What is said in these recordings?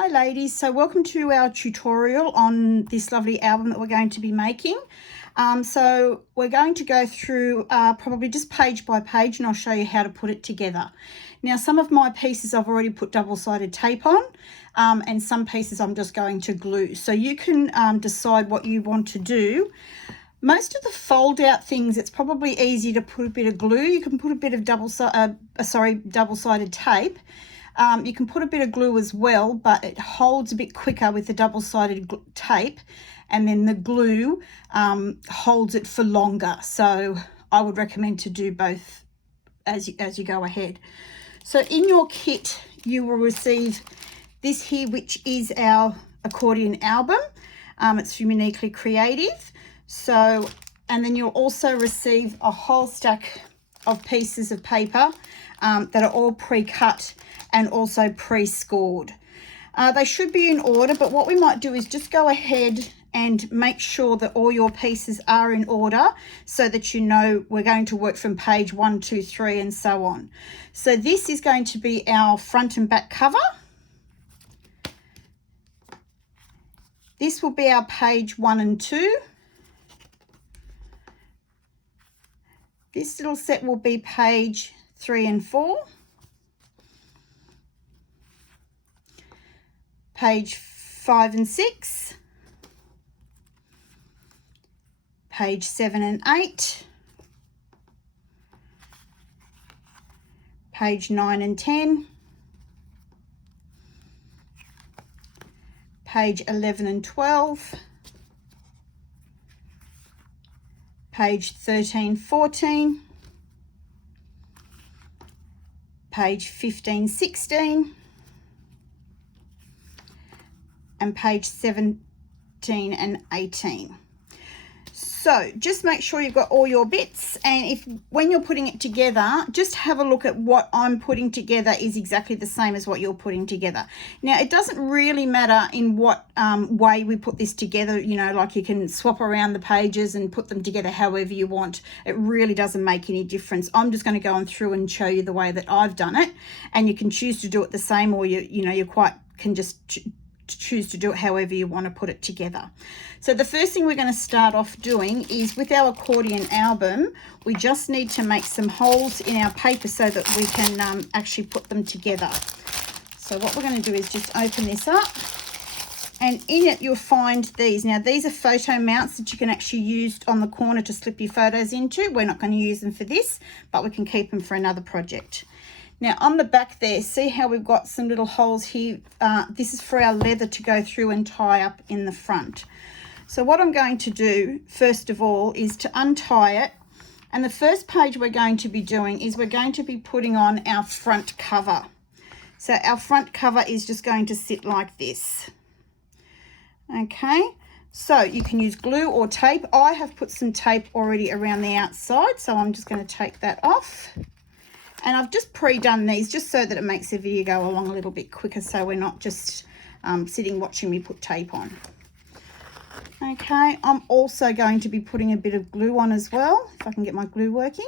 Hi ladies, so welcome to our tutorial on this lovely album that we're going to be making. So we're going to go through probably just page by page, and I'll show you how to put it together. Now some of my pieces I've already put double-sided tape on, and some pieces I'm just going to glue. So you can decide what you want to do. Most of the fold out things, it's probably easy to put a bit of glue. You can put a bit of double-sided tape. You can put a bit of glue as well, but it holds a bit quicker with the double-sided tape, and then the glue holds it for longer. So I would recommend to do both as you go ahead. So in your kit, you will receive this here, which is our accordion album. It's from Uniquely Creative. So, and then you'll also receive a whole stack of pieces of paper that are all pre-cut and also pre-scored. They should be in order, but what we might do is just go ahead and make sure that all your pieces are in order so that you know we're going to work from page 1, 2, 3 and so on. So this is going to be our front and back cover. This will be our page 1 and 2. This little set will be page 3 and 4. Page 5 and 6. Page 7 and 8. Page 9 and 10. Page 11 and 12. Page 13, 14. Page 15, 16. And page 17 and 18. So just make sure you've got all your bits, and when you're putting it together, just have a look at what I'm putting together is exactly the same as what you're putting together. Now it doesn't really matter in what way we put this together, you know, like you can swap around the pages and put them together however you want. It really doesn't make any difference. I'm just going to go on through and show you the way that I've done it, and you can choose to do it the same, or you can just choose to do it however you want to put it together. So the first thing we're going to start off doing is with our accordion album, we just need to make some holes in our paper so that we can actually put them together. So what we're going to do is just open this up, and in it you'll find these. Now these are photo mounts that you can actually use on the corner to slip your photos into. We're not going to use them for this, but we can keep them for another project. Now on the back there, see how we've got some little holes here? This is for our leather to go through and tie up in the front. So what I'm going to do first of all is to untie it, and the first page we're going to be doing is we're going to be putting on our front cover. So our front cover is just going to sit like this. Okay, so you can use glue or tape. I have put some tape already around the outside, so I'm just going to take that off. And I've just pre-done these just so that it makes the video go along a little bit quicker, so we're not just sitting watching me put tape on. Okay, I'm also going to be putting a bit of glue on as well, if I can get my glue working.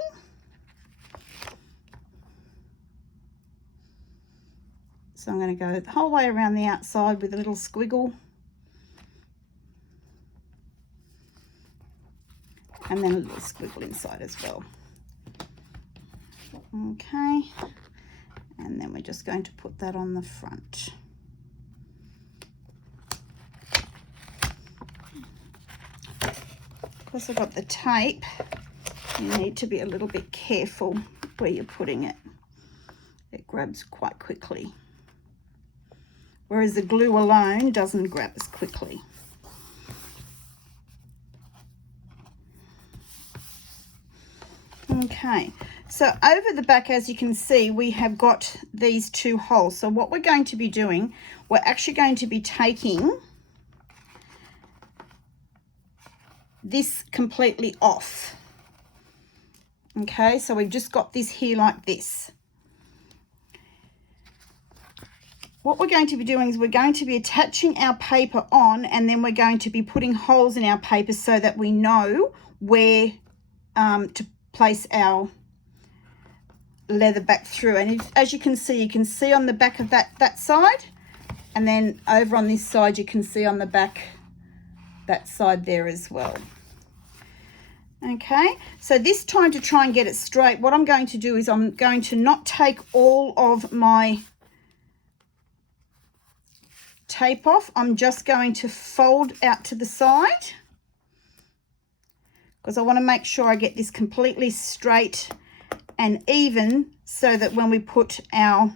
So I'm going to go the whole way around the outside with a little squiggle. And then a little squiggle inside as well. Okay, and then we're just going to put that on the front. Because I've got the tape, you need to be a little bit careful where you're putting it. It grabs quite quickly, whereas the glue alone doesn't grab as quickly. Okay, so over the back, as you can see, we have got these two holes. So what we're going to be doing, we're actually going to be taking this completely off. Okay, so we've just got this here like this. What we're going to be doing is we're going to be attaching our paper on, and then we're going to be putting holes in our paper so that we know where to place our leather back through. And as you can see on the back of that side, And then over on this side, you can see on the back, that side there as well. Okay, so this time to try and get it straight, what I'm going to do is I'm going to not take all of my tape off. I'm just going to fold out to the side because I want to make sure I get this completely straight and even so that when we put our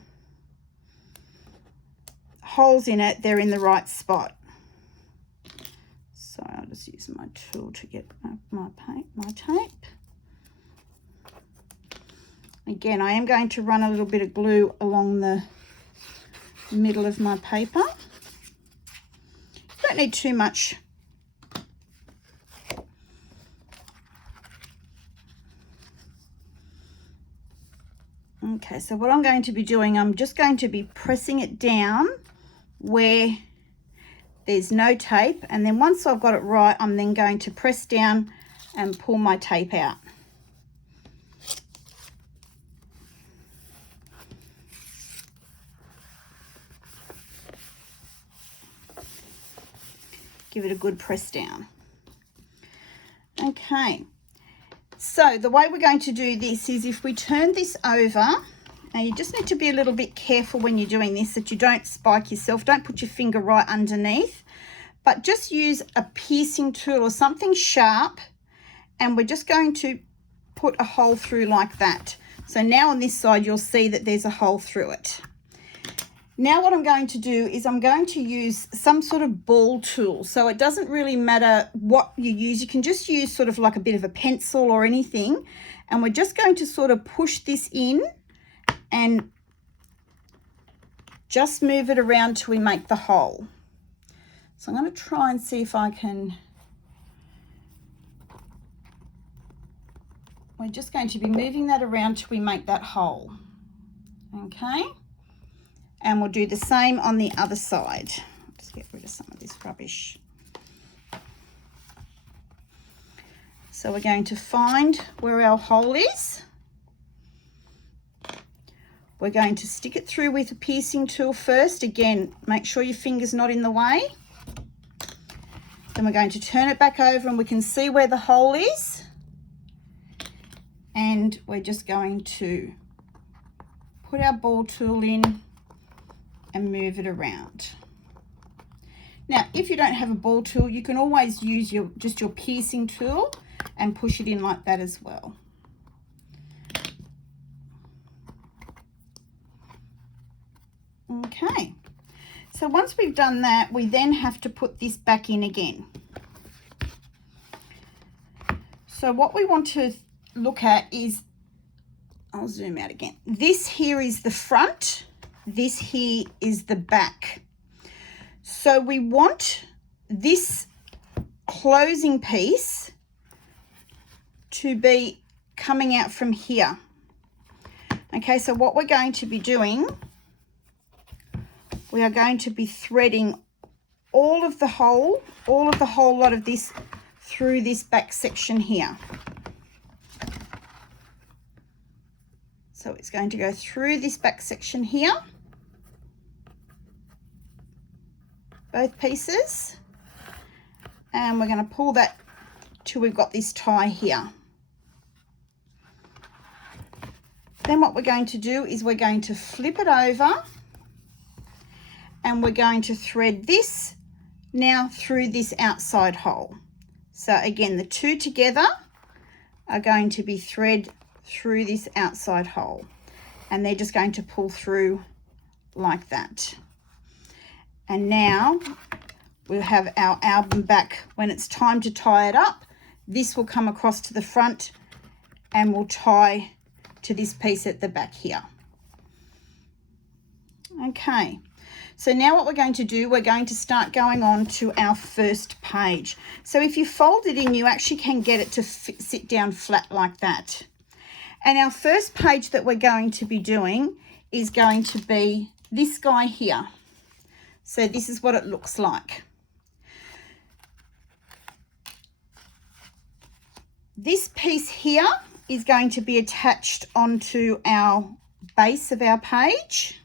holes in it, they're in the right spot. So I'll just use my tool to get my tape. Again, I am going to run a little bit of glue along the middle of my paper. Don't need too much. Okay, so what I'm going to be doing, I'm just going to be pressing it down where there's no tape, and then once I've got it right, I'm then going to press down and pull my tape out. Give it a good press down. Okay, so the way we're going to do this is if we turn this over, now you just need to be a little bit careful when you're doing this that you don't spike yourself. Don't put your finger right underneath, but just use a piercing tool or something sharp, and we're just going to put a hole through like that. So now on this side, you'll see that there's a hole through it. Now what I'm going to do is I'm going to use some sort of ball tool. So it doesn't really matter what you use. You can just use sort of like a bit of a pencil or anything. And we're just going to sort of push this in and just move it around till we make the hole. So I'm going to try and see if I can. We're just going to be moving that around till we make that hole. Okay. And we'll do the same on the other side. Just get rid of some of this rubbish. So we're going to find where our hole is. We're going to stick it through with a piercing tool first. Again, make sure your finger's not in the way. Then we're going to turn it back over and we can see where the hole is. And we're just going to put our ball tool in and move it around. Now, if you don't have a ball tool, you can always use your piercing tool and push it in like that as well. Okay, so once we've done that, we then have to put this back in again. So what we want to look at is, I'll zoom out again. This here is the front. This here is the back. So we want this closing piece to be coming out from here. Okay, so what we're going to be doing, we are going to be threading all of the whole lot of this through this back section here. So it's going to go through this back section here, both pieces, and we're going to pull that till we've got this tie here. Then what we're going to do is we're going to flip it over and we're going to thread this now through this outside hole. So again, the two together are going to be thread through this outside hole, and they're just going to pull through like that. And now we'll have our album back. When it's time to tie it up, this will come across to the front and we'll tie to this piece at the back here. Okay, so now what we're going to do, we're going to start going on to our first page. So if you fold it in, you actually can get it to sit down flat like that. And our first page that we're going to be doing is going to be this guy here. So this is what it looks like. This piece here is going to be attached onto our base of our page.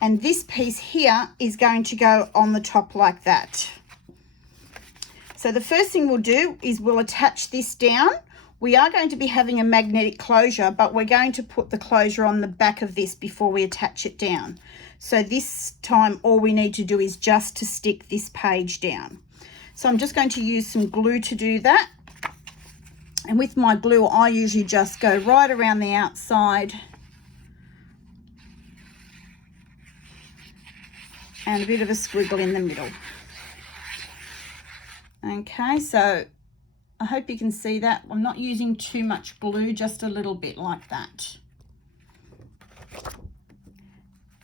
And this piece here is going to go on the top like that. So the first thing we'll do is we'll attach this down. We are going to be having a magnetic closure, but we're going to put the closure on the back of this before we attach it down. So this time all we need to do is just to stick this page down. So I'm just going to use some glue to do that. And with my glue, I usually just go right around the outside and a bit of a squiggle in the middle. Okay, so I hope you can see that. I'm not using too much glue, just a little bit like that.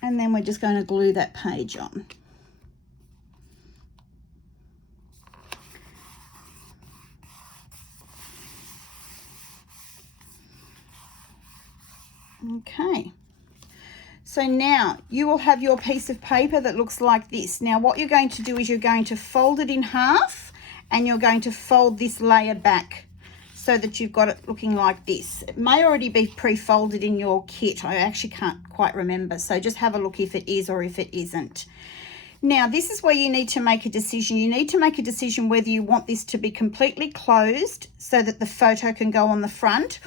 And then we're just going to glue that page on. Okay. So now you will have your piece of paper that looks like this. Now what you're going to do is you're going to fold it in half and you're going to fold this layer back so that you've got it looking like this. It may already be pre-folded in your kit. I actually can't quite remember. So just have a look if it is or if it isn't. Now this is where you need to make a decision. You need to make a decision whether you want this to be completely closed so that the photo can go on the front,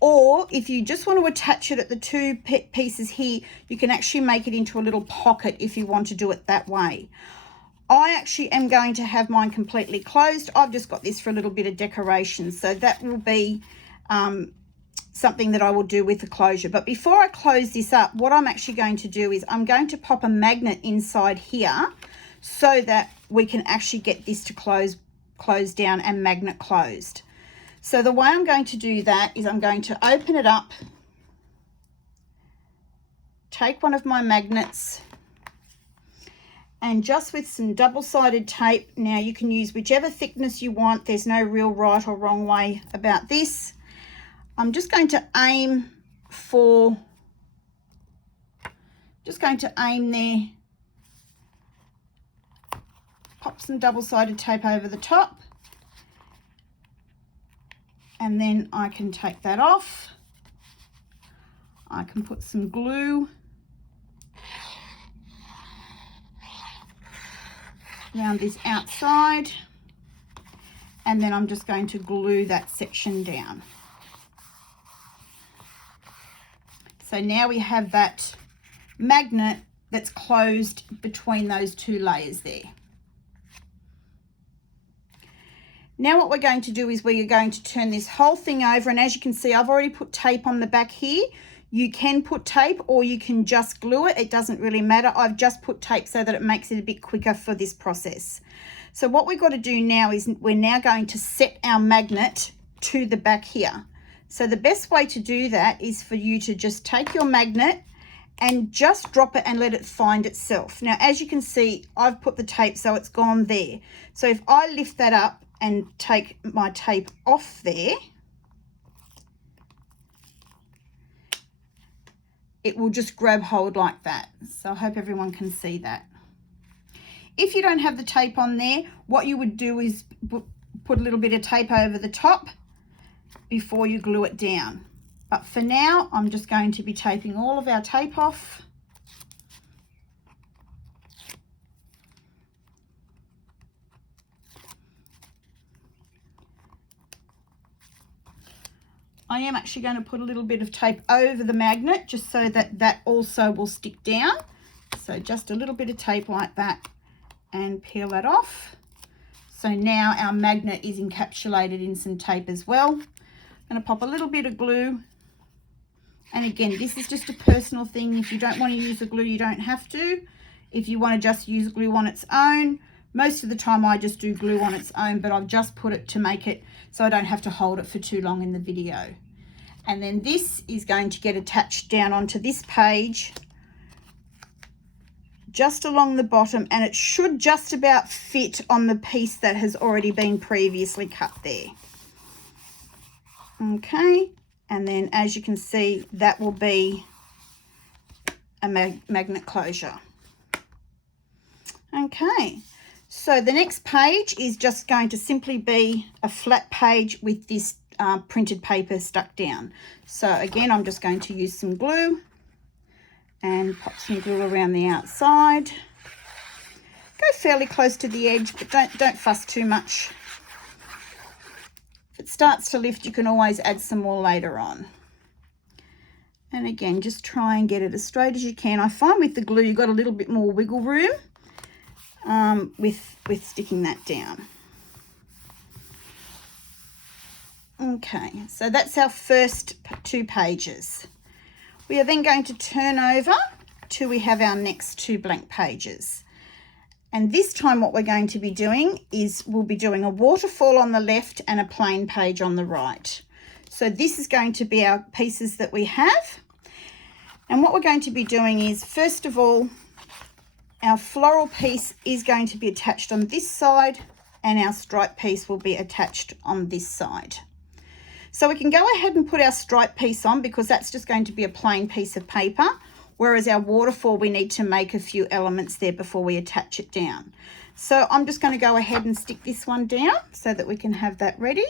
or if you just want to attach it at the two pieces here, you can actually make it into a little pocket if you want to do it that way. I actually am going to have mine completely closed. I've just got this for a little bit of decoration. So that will be something that I will do with the closure. But before I close this up, what I'm actually going to do is I'm going to pop a magnet inside here so that we can actually get this to close down and magnet closed. So the way I'm going to do that is I'm going to open it up, take one of my magnets, and just with some double-sided tape, now you can use whichever thickness you want. There's no real right or wrong way about this. I'm just going to aim there, pop some double-sided tape over the top, and then I can take that off. I can put some glue around this outside, and then I'm just going to glue that section down. So now we have that magnet that's closed between those two layers there. Now what we're going to do is we're going to turn this whole thing over, and as you can see, I've already put tape on the back here. You can put tape or you can just glue it. It doesn't really matter. I've just put tape so that it makes it a bit quicker for this process. So what we've got to do now is we're now going to set our magnet to the back here. So the best way to do that is for you to just take your magnet and just drop it and let it find itself. Now, as you can see, I've put the tape so it's gone there. So if I lift that up and take my tape off there, it will just grab hold like that. So I hope everyone can see that. If you don't have the tape on there, what you would do is put a little bit of tape over the top before you glue it down. But for now, I'm just going to be taping all of our tape off. I am actually going to put a little bit of tape over the magnet just so that that also will stick down. So just a little bit of tape like that and peel that off. So now our magnet is encapsulated in some tape as well. I'm going to pop a little bit of glue. And again, this is just a personal thing. If you don't want to use the glue, you don't have to. If you want to just use glue on its own, most of the time I just do glue on its own, but I've just put it to make it so I don't have to hold it for too long in the video. And then this is going to get attached down onto this page just along the bottom, and it should just about fit on the piece that has already been previously cut there. Okay, and then as you can see, that will be a magnet closure. Okay, so the next page is just going to simply be a flat page with this printed paper stuck down. So again, I'm just going to use some glue and pop some glue around the outside. Go fairly close to the edge, but don't fuss too much. If it starts to lift, you can always add some more later on. And again, just try and get it as straight as you can. I find with the glue, you've got a little bit more wiggle room with sticking that down. Okay, so that's our first 2 pages. We are then going to turn over till we have our next 2 blank pages. And this time what we're going to be doing is we'll be doing a waterfall on the left and a plain page on the right. So this is going to be our pieces that we have. And what we're going to be doing is, first of all, our floral piece is going to be attached on this side and our stripe piece will be attached on this side. So we can go ahead and put our stripe piece on because that's just going to be a plain piece of paper, whereas our waterfall, we need to make a few elements there before we attach it down. So I'm just going to go ahead and stick this one down so that we can have that ready.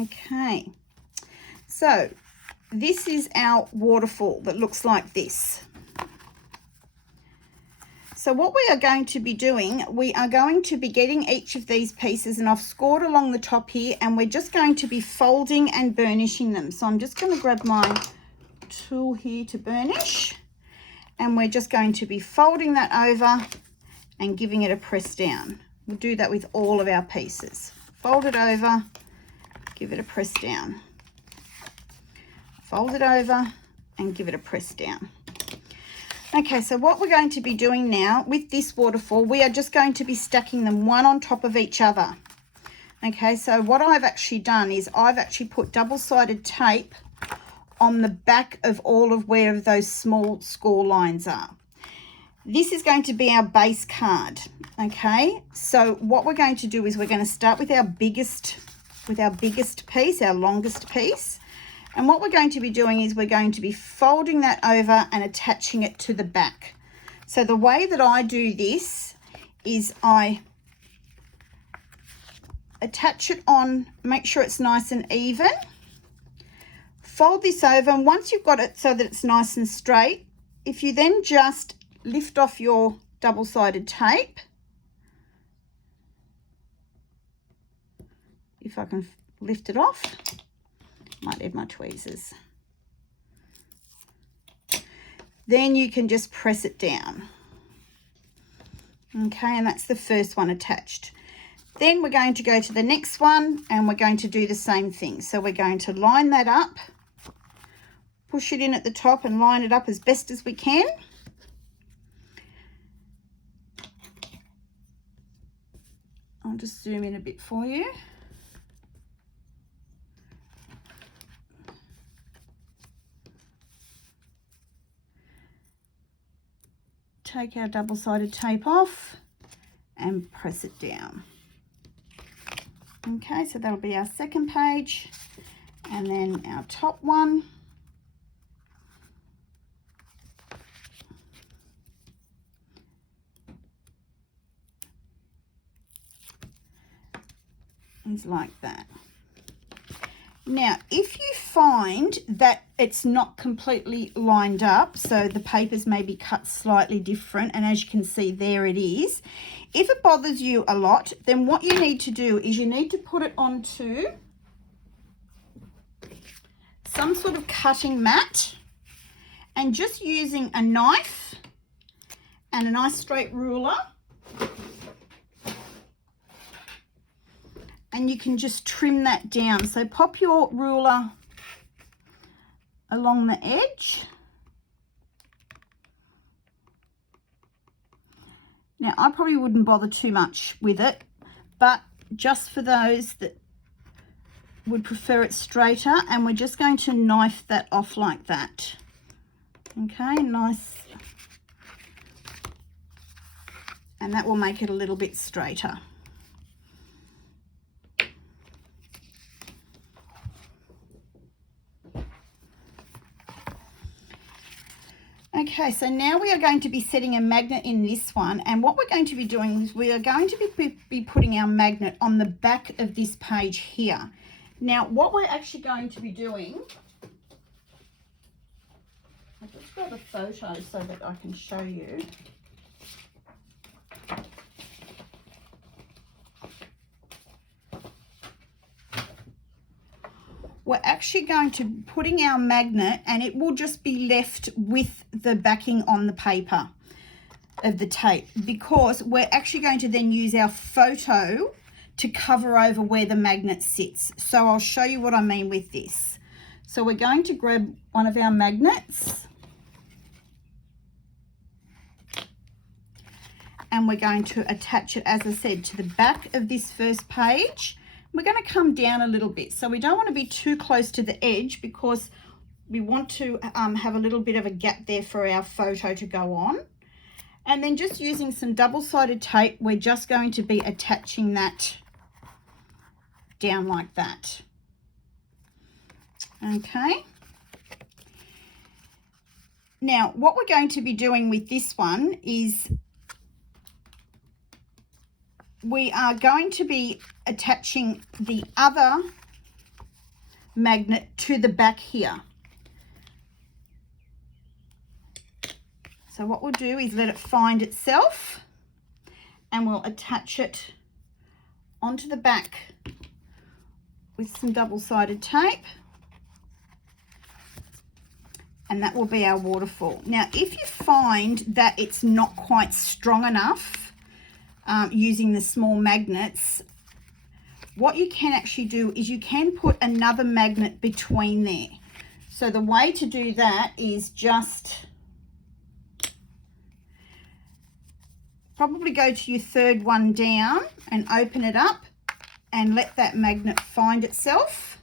Okay, so this is our waterfall that looks like this. So what we are going to be doing, we are going to be getting each of these pieces, and I've scored along the top here, and we're just going to be folding and burnishing them. So I'm just going to grab my tool here to burnish, and we're just going to be folding that over and giving it a press down. We'll do that with all of our pieces. Fold it over, give it a press down. Fold it over and give it a press down. Okay, so what we're going to be doing now with this waterfall, we are just going to be stacking them one on top of each other. Okay, so what I've actually done is I've actually put double-sided tape on the back of all of where those small score lines are. This is going to be our base card. Okay, so what we're going to do is we're going to start with our biggest piece, our longest piece. And what we're going to be doing is we're going to be folding that over and attaching it to the back. So the way that I do this is I attach it on, make sure it's nice and even. Fold this over, and once you've got it so that it's nice and straight, if you then just lift off your double-sided tape, if I can lift it off, might need my tweezers. Then you can just press it down. Okay, and that's the first one attached. Then we're going to go to the next one and we're going to do the same thing. So we're going to line that up, push it in at the top and line it up as best as we can. I'll just zoom in a bit for you. Take our double-sided tape off and press it down. Okay, so that'll be our second page, and then our top one. Is like that. Now, if you find that it's not completely lined up, so the papers may be cut slightly different, and as you can see, there it is. If it bothers you a lot, then what you need to do is you need to put it onto some sort of cutting mat, and just using a knife and a nice straight ruler, and you can just trim that down. So pop your ruler along the edge. Now, I probably wouldn't bother too much with it, but just for those that would prefer it straighter, and we're just going to knife that off like that. Okay, nice. And that will make it a little bit straighter. Okay, so now we are going to be setting a magnet in this one, and what we're going to be doing is we are going to be putting our magnet on the back of this page here. Now, what we're actually going to be doing, I'll just grab a photo so that I can show you. We're actually going to be putting our magnet, and it will just be left with the backing on the paper of the tape, because we're actually going to then use our photo to cover over where the magnet sits. So I'll show you what I mean with this. So we're going to grab one of our magnets, and we're going to attach it, as I said, to the back of this first page. We're going to come down a little bit, so we don't want to be too close to the edge, because we want to have a little bit of a gap there for our photo to go on. And then just using some double-sided tape, we're just going to be attaching that down like that. Okay. Now, what we're going to be doing with this one is we are going to be attaching the other magnet to the back here. So what we'll do is let it find itself, and we'll attach it onto the back with some double-sided tape, and that will be our waterfall. Now, if you find that it's not quite strong enough using the small magnets, what you can actually do is you can put another magnet between there. So the way to do that is just probably go to your third one down and open it up and let that magnet find itself.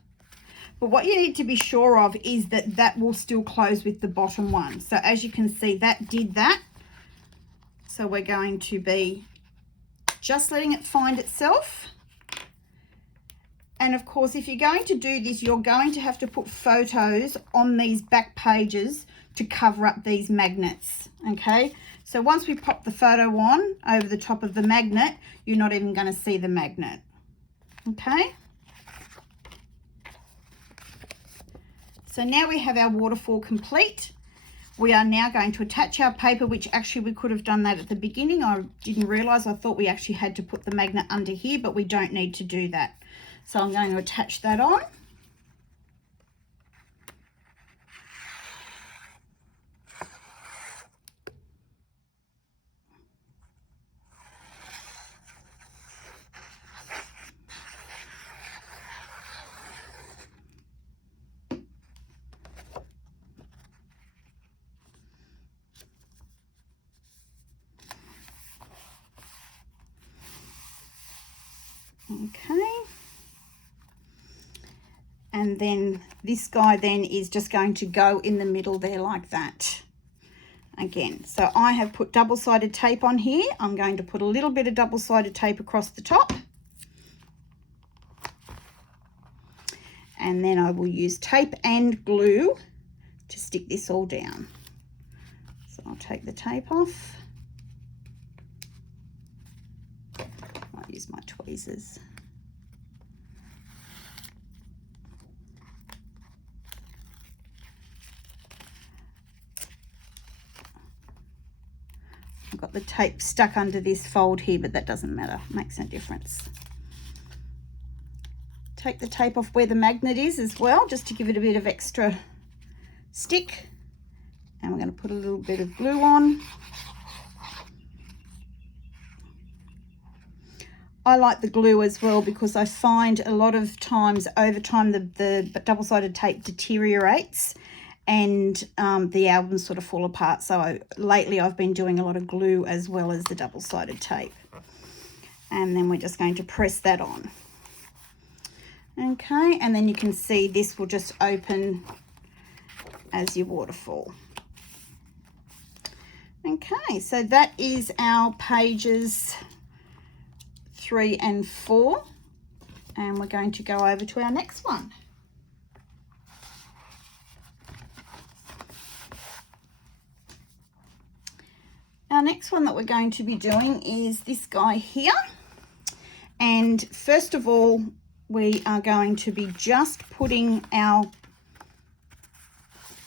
But what you need to be sure of is that that will still close with the bottom one. So as you can see, that did that. So we're going to be just letting it find itself. And of course, if you're going to do this, you're going to have to put photos on these back pages to cover up these magnets. Okay, so once we pop the photo on over the top of the magnet, you're not even going to see the magnet. Okay, so now we have our waterfall complete. We are now going to attach our paper, which actually we could have done that at the beginning. I didn't realize, I thought we actually had to put the magnet under here, but we don't need to do that. So I'm going to attach that on. Okay, and then this guy then is just going to go in the middle there like that again. So I have put double-sided tape on here. I'm going to put a little bit of double-sided tape across the top, and then I will use tape and glue to stick this all down. So I'll take the tape off. Use my tweezers. I've got the tape stuck under this fold here, but that doesn't matter, makes no difference. Take the tape off where the magnet is as well, just to give it a bit of extra stick, and we're going to put a little bit of glue on. I like the glue as well, because I find a lot of times over time the double-sided tape deteriorates and the albums sort of fall apart. So lately I've been doing a lot of glue as well as the double-sided tape. And then we're just going to press that on. Okay, and then you can see this will just open as your waterfall. Okay, so that is our pages 3 and 4, and we're going to go over to our next one. next one that we're going to be doing is this guy here. And first of all, we are going to be just putting our,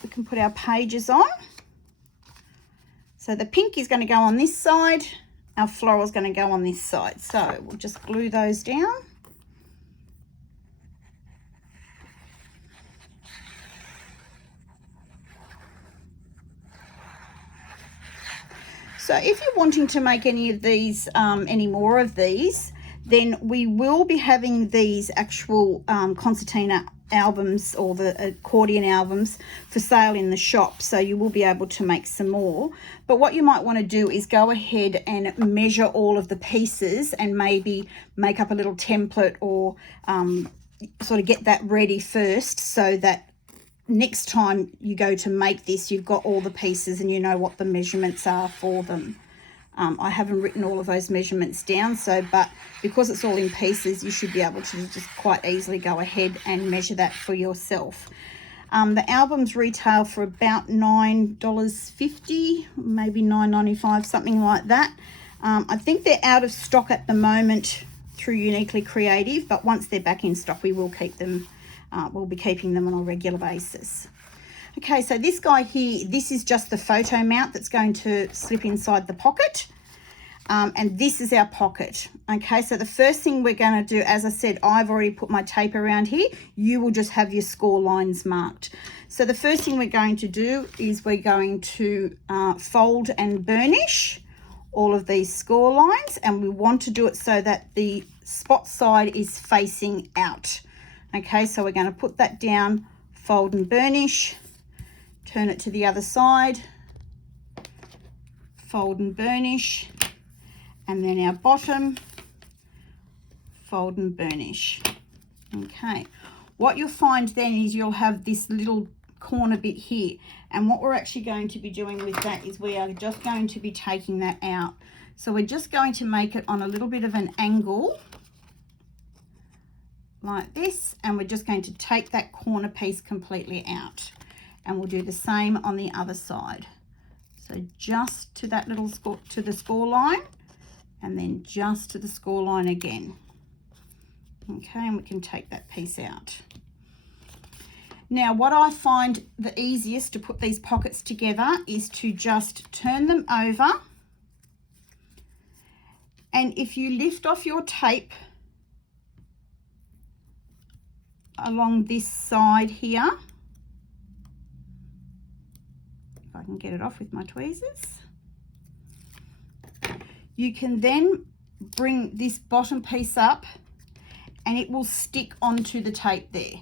we can put our pages on. So the pink is going to go on this side, our floral is going to go on this side. So we'll just glue those down. So if you're wanting to make any of these, any more of these, then we will be having these actual concertina albums or the accordion albums for sale in the shop. So you will be able to make some more. But what you might want to do is go ahead and measure all of the pieces and maybe make up a little template or sort of get that ready first so that next time you go to make this, you've got all the pieces and you know what the measurements are for them. I haven't written all of those measurements down, but because it's all in pieces, you should be able to just quite easily go ahead and measure that for yourself. The albums retail for about $9.50, maybe $9.95, something like that. I think they're out of stock at the moment through Uniquely Creative, but once they're back in stock, we will keep them. We'll be keeping them on a regular basis. Okay, so this guy here, this is just the photo mount that's going to slip inside the pocket. And this is our pocket. Okay, so the first thing we're going to do, as I said, I've already put my tape around here. You will just have your score lines marked. So the first thing we're going to do is we're going to fold and burnish all of these score lines. And we want to do it so that the spot side is facing out. Okay, so we're going to put that down, fold and burnish, turn it to the other side, fold and burnish, and then our bottom, fold and burnish. Okay, what you'll find then is you'll have this little corner bit here, and what we're actually going to be doing with that is we are just going to be taking that out. So we're just going to make it on a little bit of an angle like this, and we're just going to take that corner piece completely out, and we'll do the same on the other side. So just to that little score, to the score line, and then just to the score line again. Okay, and we can take that piece out. Now what I find the easiest to put these pockets together is to just turn them over, and if you lift off your tape along this side here, if I can get it off with my tweezers, you can then bring this bottom piece up and it will stick onto the tape there.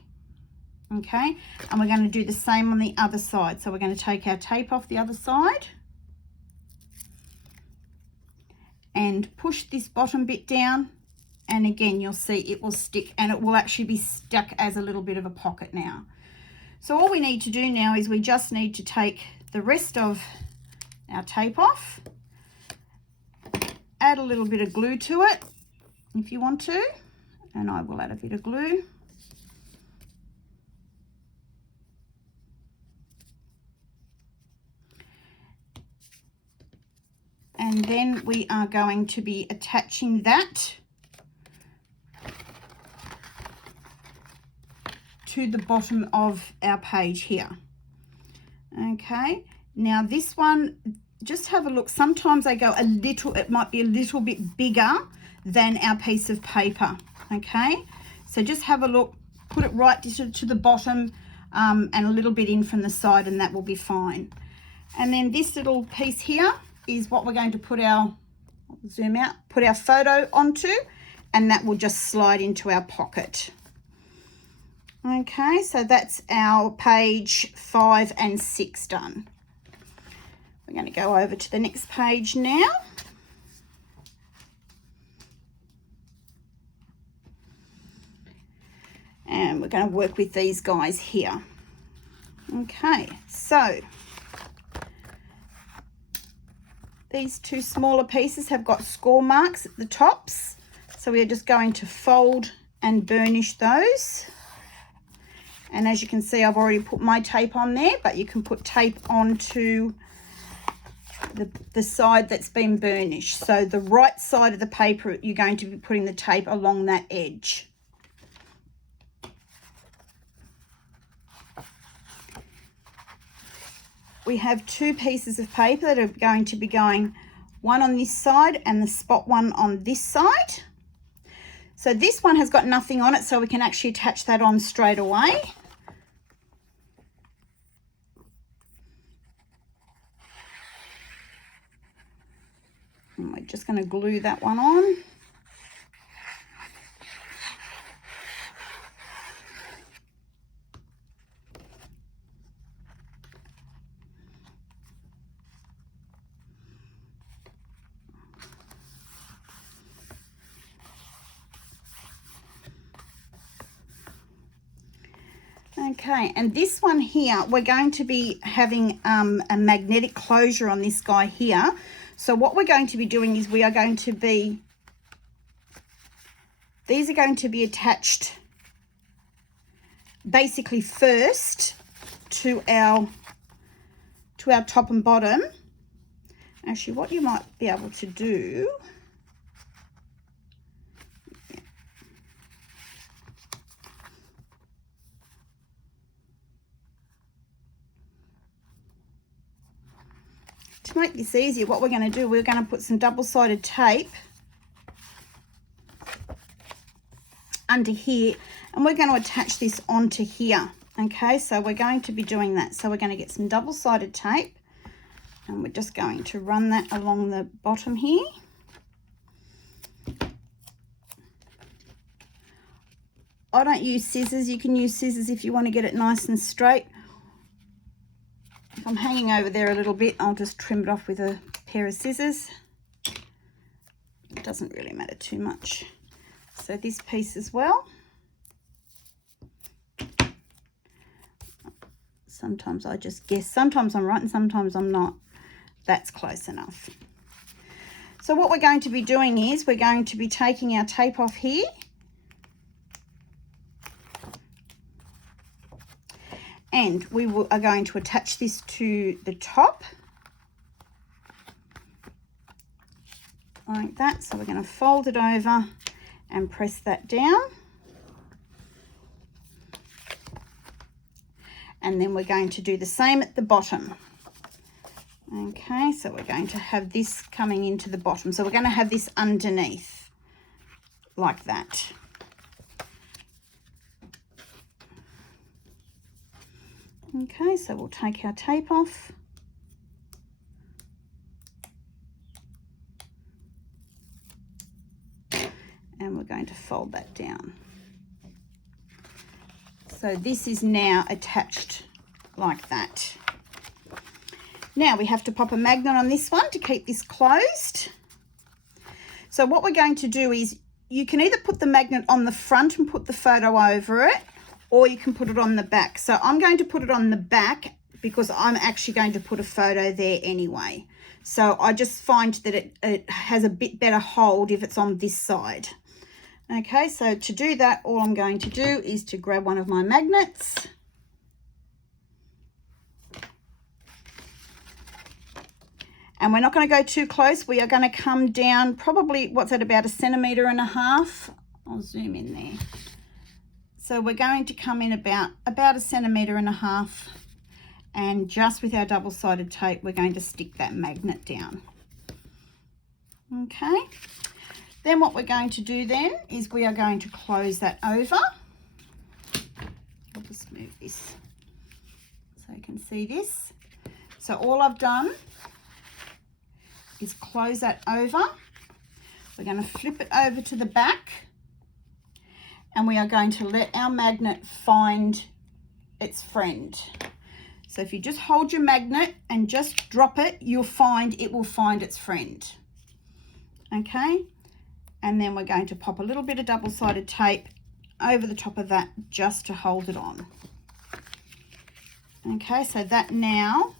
Okay, and we're going to do the same on the other side. So we're going to take our tape off the other side and push this bottom bit down, and again you'll see it will stick, and it will actually be stuck as a little bit of a pocket now. So all we need to do now is we just need to take the rest of our tape off, add a little bit of glue to it if you want to, and I will add a bit of glue. And then we are going to be attaching that to the bottom of our page here. Okay, now this one, just have a look. Sometimes they go a little, it might be a little bit bigger than our piece of paper. Okay, so just have a look, put it right to the bottom and a little bit in from the side, and that will be fine. And then this little piece here is what we're going to put our, zoom out, put our photo onto, and that will just slide into our pocket. Okay, so that's our page 5 and 6 done. We're going to go over to the next page now. And we're going to work with these guys here. Okay, so these two smaller pieces have got score marks at the tops. So we're just going to fold and burnish those. And as you can see, I've already put my tape on there, but you can put tape onto the side that's been burnished. So the right side of the paper, you're going to be putting the tape along that edge. We have 2 pieces of paper that are going to be going, one on this side and the spot one on this side. So this one has got nothing on it, so we can actually attach that on straight away. And we're just going to glue that one on. Okay, and this one here, we're going to be having a magnetic closure on this guy here. So what we're going to be doing is we are going to be, these are going to be attached basically first to our top and bottom. Actually, what you might be able to do, to make this easier, what we're going to do, we're going to put some double-sided tape under here, and we're going to attach this onto here. Okay, so we're going to be doing that. So we're going to get some double-sided tape, and we're just going to run that along the bottom here. I don't use scissors. You can use scissors if you want to get it nice and straight. If I'm hanging over there a little bit, I'll just trim it off with a pair of scissors. It doesn't really matter too much. So this piece as well. Sometimes I just guess. Sometimes I'm right and sometimes I'm not. That's close enough. So what we're going to be doing is we're going to be taking our tape off here. And we are going to attach this to the top like that. So we're going to fold it over and press that down. And then we're going to do the same at the bottom. Okay, so we're going to have this coming into the bottom. So we're going to have this underneath like that. Okay, so we'll take our tape off. And we're going to fold that down. So this is now attached like that. Now we have to pop a magnet on this one to keep this closed. So what we're going to do is you can either put the magnet on the front and put the photo over it, or you can put it on the back. So I'm going to put it on the back because I'm actually going to put a photo there anyway. So I just find that it has a bit better hold if it's on this side. Okay, so to do that, all I'm going to do is to grab one of my magnets. And we're not going to go too close. We are going to come down probably, what's that, about 1.5 centimeters. I'll zoom in there. So we're going to come in about 1.5 centimeters, and just with our double-sided tape, we're going to stick that magnet down. Okay. Then what we're going to do then is we are going to close that over. I'll just move this so you can see this. So all I've done is close that over. We're going to flip it over to the back. And we are going to let our magnet find its friend. So if you just hold your magnet and just drop it, you'll find it will find its friend. Okay, and then we're going to pop a little bit of double-sided tape over the top of that just to hold it on. Okay, so that now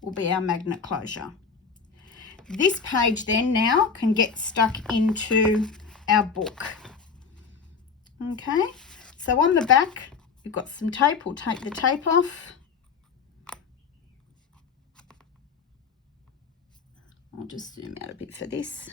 will be our magnet closure. This page then now can get stuck into our book. Okay, so on the back we've got some tape. We'll take the tape off, I'll just zoom out a bit for this.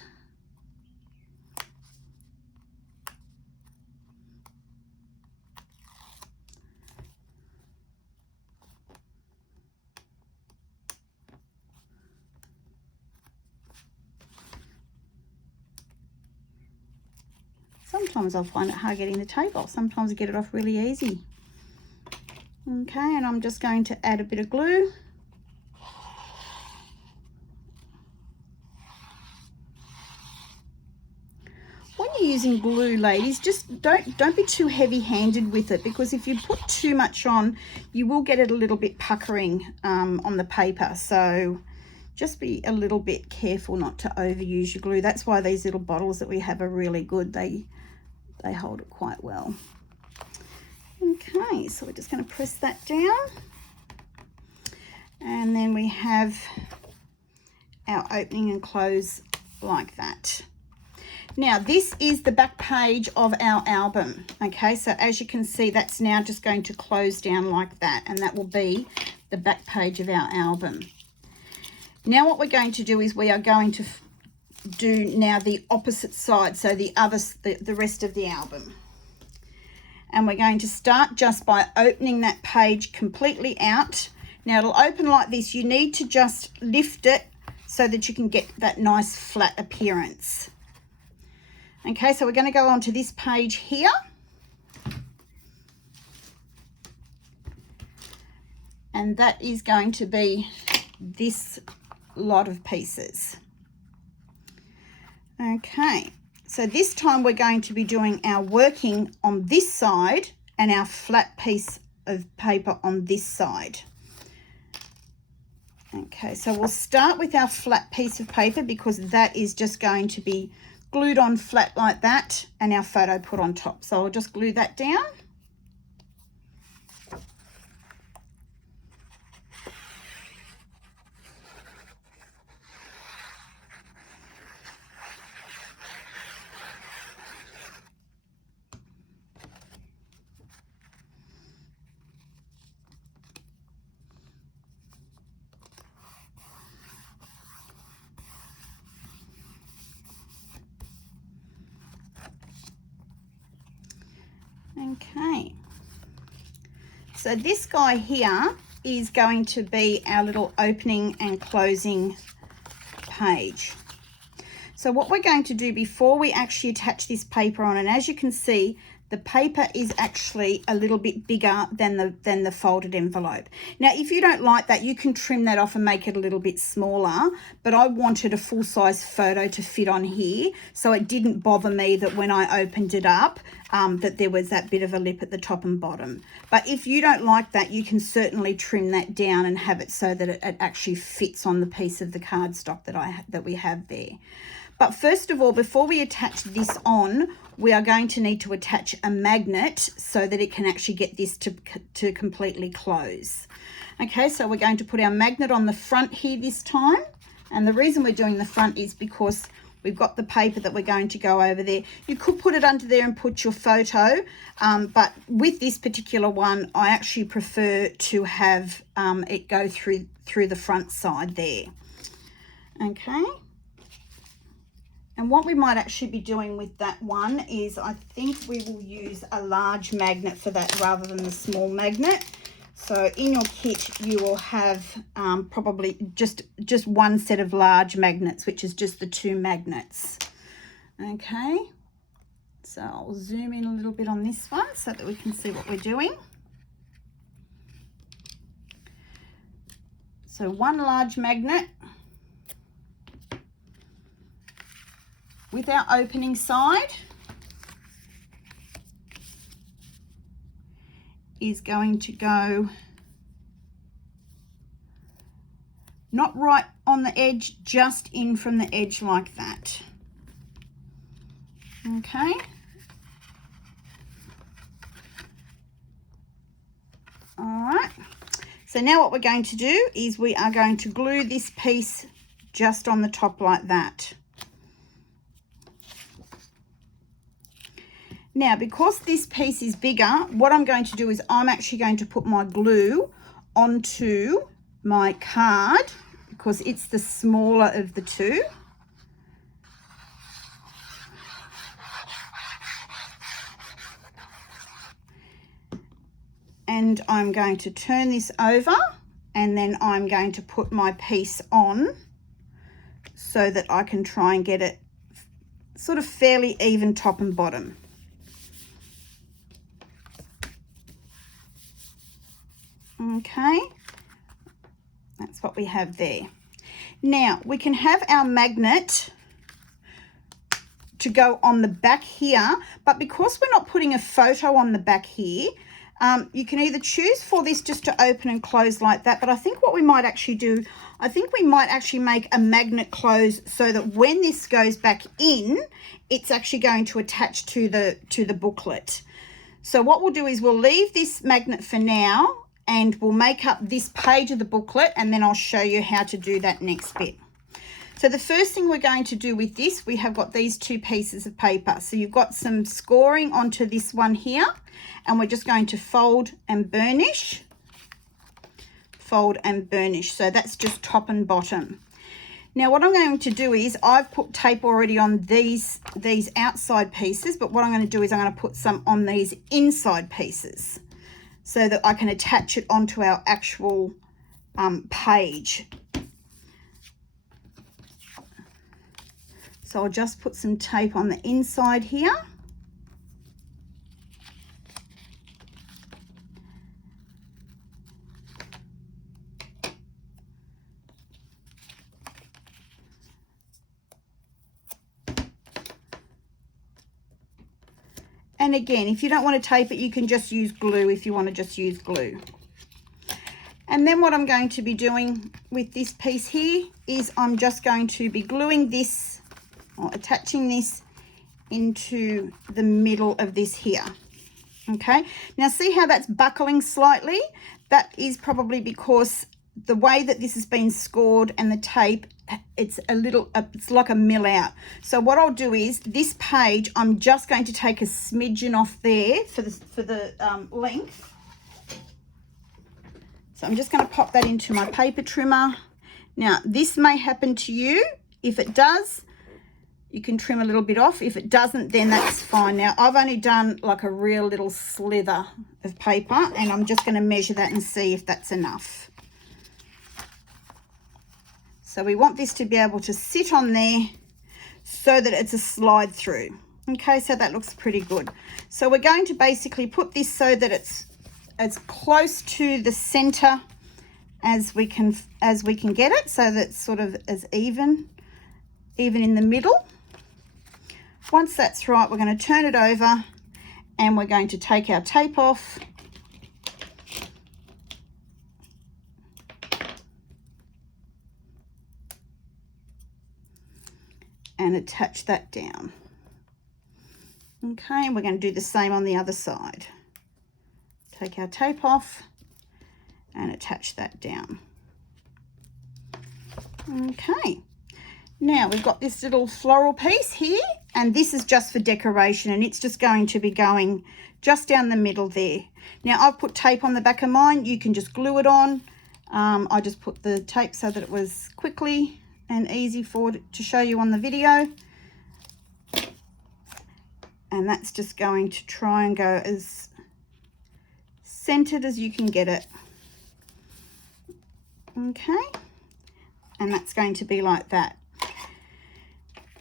Sometimes I'll find it hard getting the tape off. Sometimes I get it off really easy. Okay, and I'm just going to add a bit of glue. When you're using glue, ladies, just don't be too heavy-handed with it, because if you put too much on, you will get it a little bit puckering on the paper. So just be a little bit careful not to overuse your glue. That's why these little bottles that we have are really good. They hold it quite well. Okay, so we're just going to press that down. And then we have our opening and close like that. Now, this is the back page of our album. Okay, so as you can see, that's now just going to close down like that, and that will be the back page of our album. Now what we're going to do is we are going to do now the opposite side, so the rest of the album. And we're going to start just by opening that page completely out. Now it'll open like this. You need to just lift it so that you can get that nice flat appearance. Okay, so we're going to go on to this page here. And that is going to be this lot of pieces. Okay, so this time we're going to be doing our working on this side and our flat piece of paper on this side. Okay, so we'll start with our flat piece of paper because that is just going to be glued on flat like that and our photo put on top. So I'll just glue that down. Okay, so this guy here is going to be our little opening and closing page. So what we're going to do before we actually attach this paper on, and as you can see, the paper is actually a little bit bigger than the folded envelope. Now, if you don't like that, you can trim that off and make it a little bit smaller, but I wanted a full-size photo to fit on here, so it didn't bother me that when I opened it up, that there was that bit of a lip at the top and bottom. But if you don't like that, you can certainly trim that down and have it so that it actually fits on the piece of the cardstock that we have there. But first of all, before we attach this on, we are going to need to attach a magnet so that it can actually get this to completely close. Okay, so we're going to put our magnet on the front here this time. And the reason we're doing the front is because we've got the paper that we're going to go over there. You could put it under there and put your photo, but with this particular one, I actually prefer to have it go through the front side there. Okay. And what we might actually be doing with that one is I think we will use a large magnet for that rather than the small magnet. So in your kit, you will have probably just one set of large magnets, which is just the 2 magnets. Okay, so I'll zoom in a little bit on this one so that we can see what we're doing. So 1 large magnet with our opening side is going to go not right on the edge, just in from the edge like that. Okay. All right. So now what we're going to do is we are going to glue this piece just on the top like that. Now, because this piece is bigger, what I'm going to do is I'm actually going to put my glue onto my card because it's the smaller of the two. And I'm going to turn this over, and then I'm going to put my piece on so that I can try and get it sort of fairly even top and bottom. Okay, that's what we have there. Now we can have our magnet to go on the back here, but because we're not putting a photo on the back here, you can either choose for this just to open and close like that, but I think what we might actually do, I think we might actually make a magnet close so that when this goes back in, it's actually going to attach to the booklet. So what we'll do is we'll leave this magnet for now, and we'll make up this page of the booklet, and then I'll show you how to do that next bit. So the first thing we're going to do with this, we have got these two pieces of paper. So you've got some scoring onto this one here, and we're just going to fold and burnish. Fold and burnish. So that's just top and bottom. Now what I'm going to do is, I've put tape already on these outside pieces, but what I'm going to do is I'm going to put some on these inside pieces so that I can attach it onto our actual page. So I'll just put some tape on the inside here. And again, if you don't want to tape it, you can just use glue if you want to just use glue. And then what I'm going to be doing with this piece here is I'm just going to be gluing this, or attaching this into the middle of this here. Okay, now see how that's buckling slightly? That is probably because the way that this has been scored and the tape, it's a little, it's like a mill out. So what I'll do is, this page, I'm just going to take a smidgen off there for the length. So I'm just going to pop that into my paper trimmer. Now this may happen to you. If it does, you can trim a little bit off. If it doesn't, then that's fine. Now I've only done like a real little slither of paper, and I'm just going to measure that and see if that's enough. So we want this to be able to sit on there so that it's a slide through. Okay, so that looks pretty good. So we're going to basically put this so that it's as close to the center as we can get it, so that it's sort of as even in the middle. Once that's right, we're going to turn it over, and we're going to take our tape off. And attach that down. Okay, and we're going to do the same on the other side. Take our tape off and attach that down. Okay, now we've got this little floral piece here, and this is just for decoration, and it's just going to be going just down the middle there. Now I've put tape on the back of mine. You can just glue it on. I just put the tape so that it was quickly and easy to show you on the video. And that's just going to try and go as centered as you can get it. Okay, and that's going to be like that.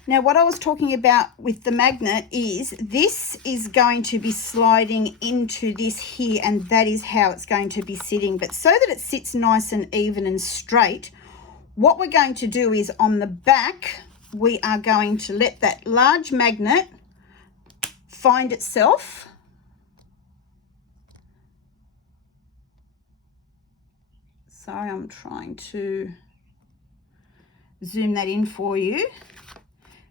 Now what I was talking about with the magnet is, this is going to be sliding into this here, and that is how it's going to be sitting. But so that it sits nice and even and straight, what we're going to do is, on the back, we are going to let that large magnet find itself. Sorry, I'm trying to zoom that in for you.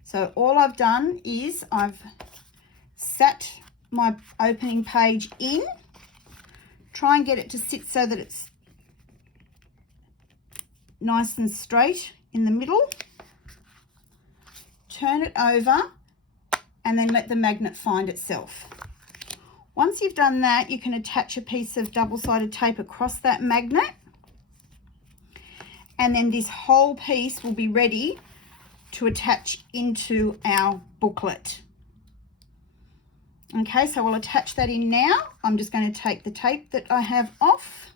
So all I've done is I've sat my opening page in, try and get it to sit so that it's nice and straight in the middle, turn it over, and then let the magnet find itself. Once you've done that, you can attach a piece of double-sided tape across that magnet, and then this whole piece will be ready to attach into our booklet. Okay, so we'll attach that in now. I'm just going to take the tape that I have off.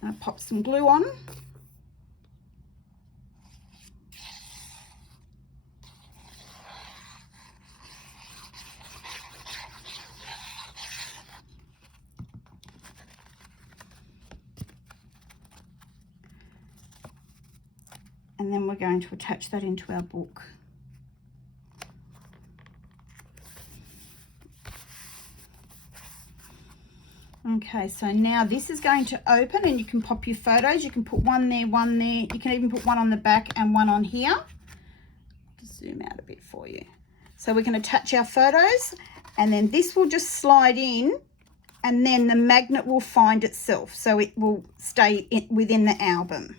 I'm going to pop some glue on. And then we're going to attach that into our book. Okay, so now this is going to open, and you can pop your photos. You can put one there, one there. You can even put one on the back and one on here. Just zoom out a bit for you. So we can attach our photos, and then this will just slide in, and then the magnet will find itself. So it will stay within the album.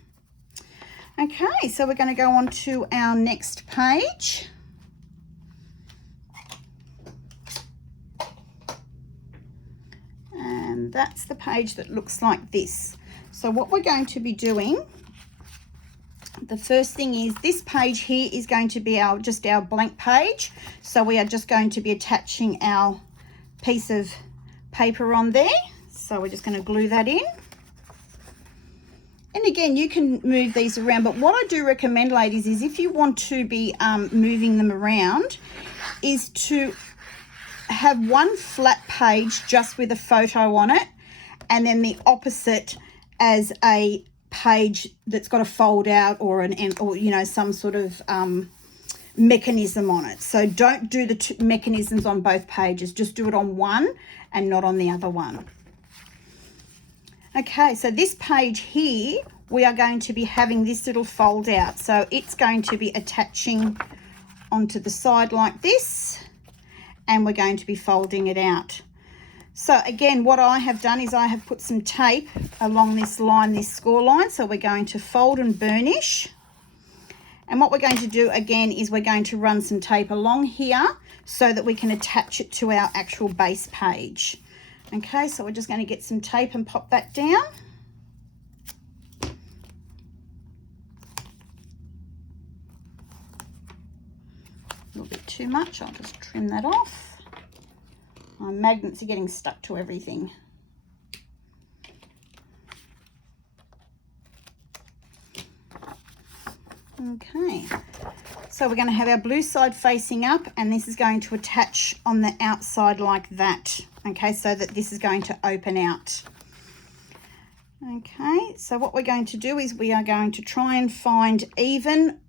Okay, so we're going to go on to our next page. And that's the page that looks like this. So what we're going to be doing, the first thing is this page here is going to be just our blank page. So we are just going to be attaching our piece of paper on there. So we're just going to glue that in. And again, you can move these around, but what I do recommend, ladies, is if you want to be moving them around, is to have one flat page just with a photo on it, and then the opposite as a page that's got a fold out or you know, some sort of mechanism on it. So don't do the two mechanisms on both pages, just do it on one and not on the other one. Okay, so this page here, we are going to be having this little fold out. So it's going to be attaching onto the side like this, and we're going to be folding it out. So again, what I have done is I have put some tape along this line, this score line. So we're going to fold and burnish. And what we're going to do again is we're going to run some tape along here so that we can attach it to our actual base page. Okay, so we're just going to get some tape and pop that down. A little bit too much, I'll just trim that off. My magnets are getting stuck to everything. Okay, so we're going to have our blue side facing up, and this is going to attach on the outside like that. Okay, so that this is going to open out. Okay, so what we're going to do is we are going to try and find even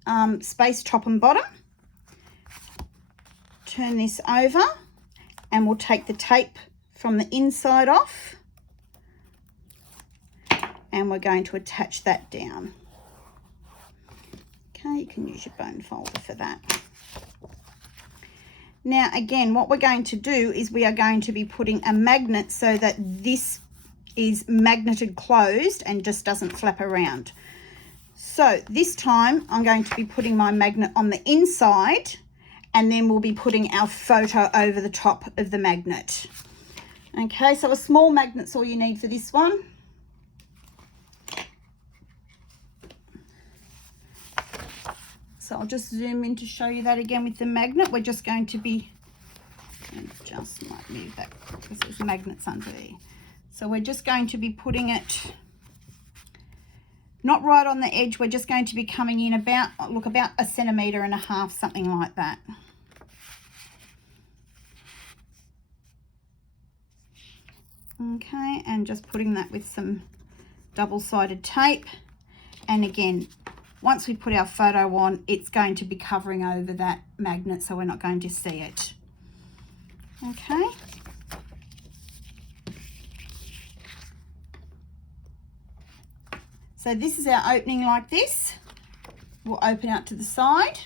space top and bottom. Turn this over, and we'll take the tape from the inside off, and we're going to attach that down. Okay, you can use your bone folder for that. Now again, what we're going to do is we are going to be putting a magnet so that this is magneted closed and just doesn't flap around. So this time I'm going to be putting my magnet on the inside, and then we'll be putting our photo over the top of the magnet. Okay, so a small magnet's all you need for this one. So I'll just zoom in to show you that again with the magnet. We're just going to be, I just might move that because there's magnets under there. So we're just going to be putting it not right on the edge. We're just going to be coming in about, look, about 1.5 centimeters, something like that. Okay, and just putting that with some double-sided tape. And again, once we put our photo on, it's going to be covering over that magnet, so we're not going to see it. Okay. So this is our opening like this. We'll open out to the side.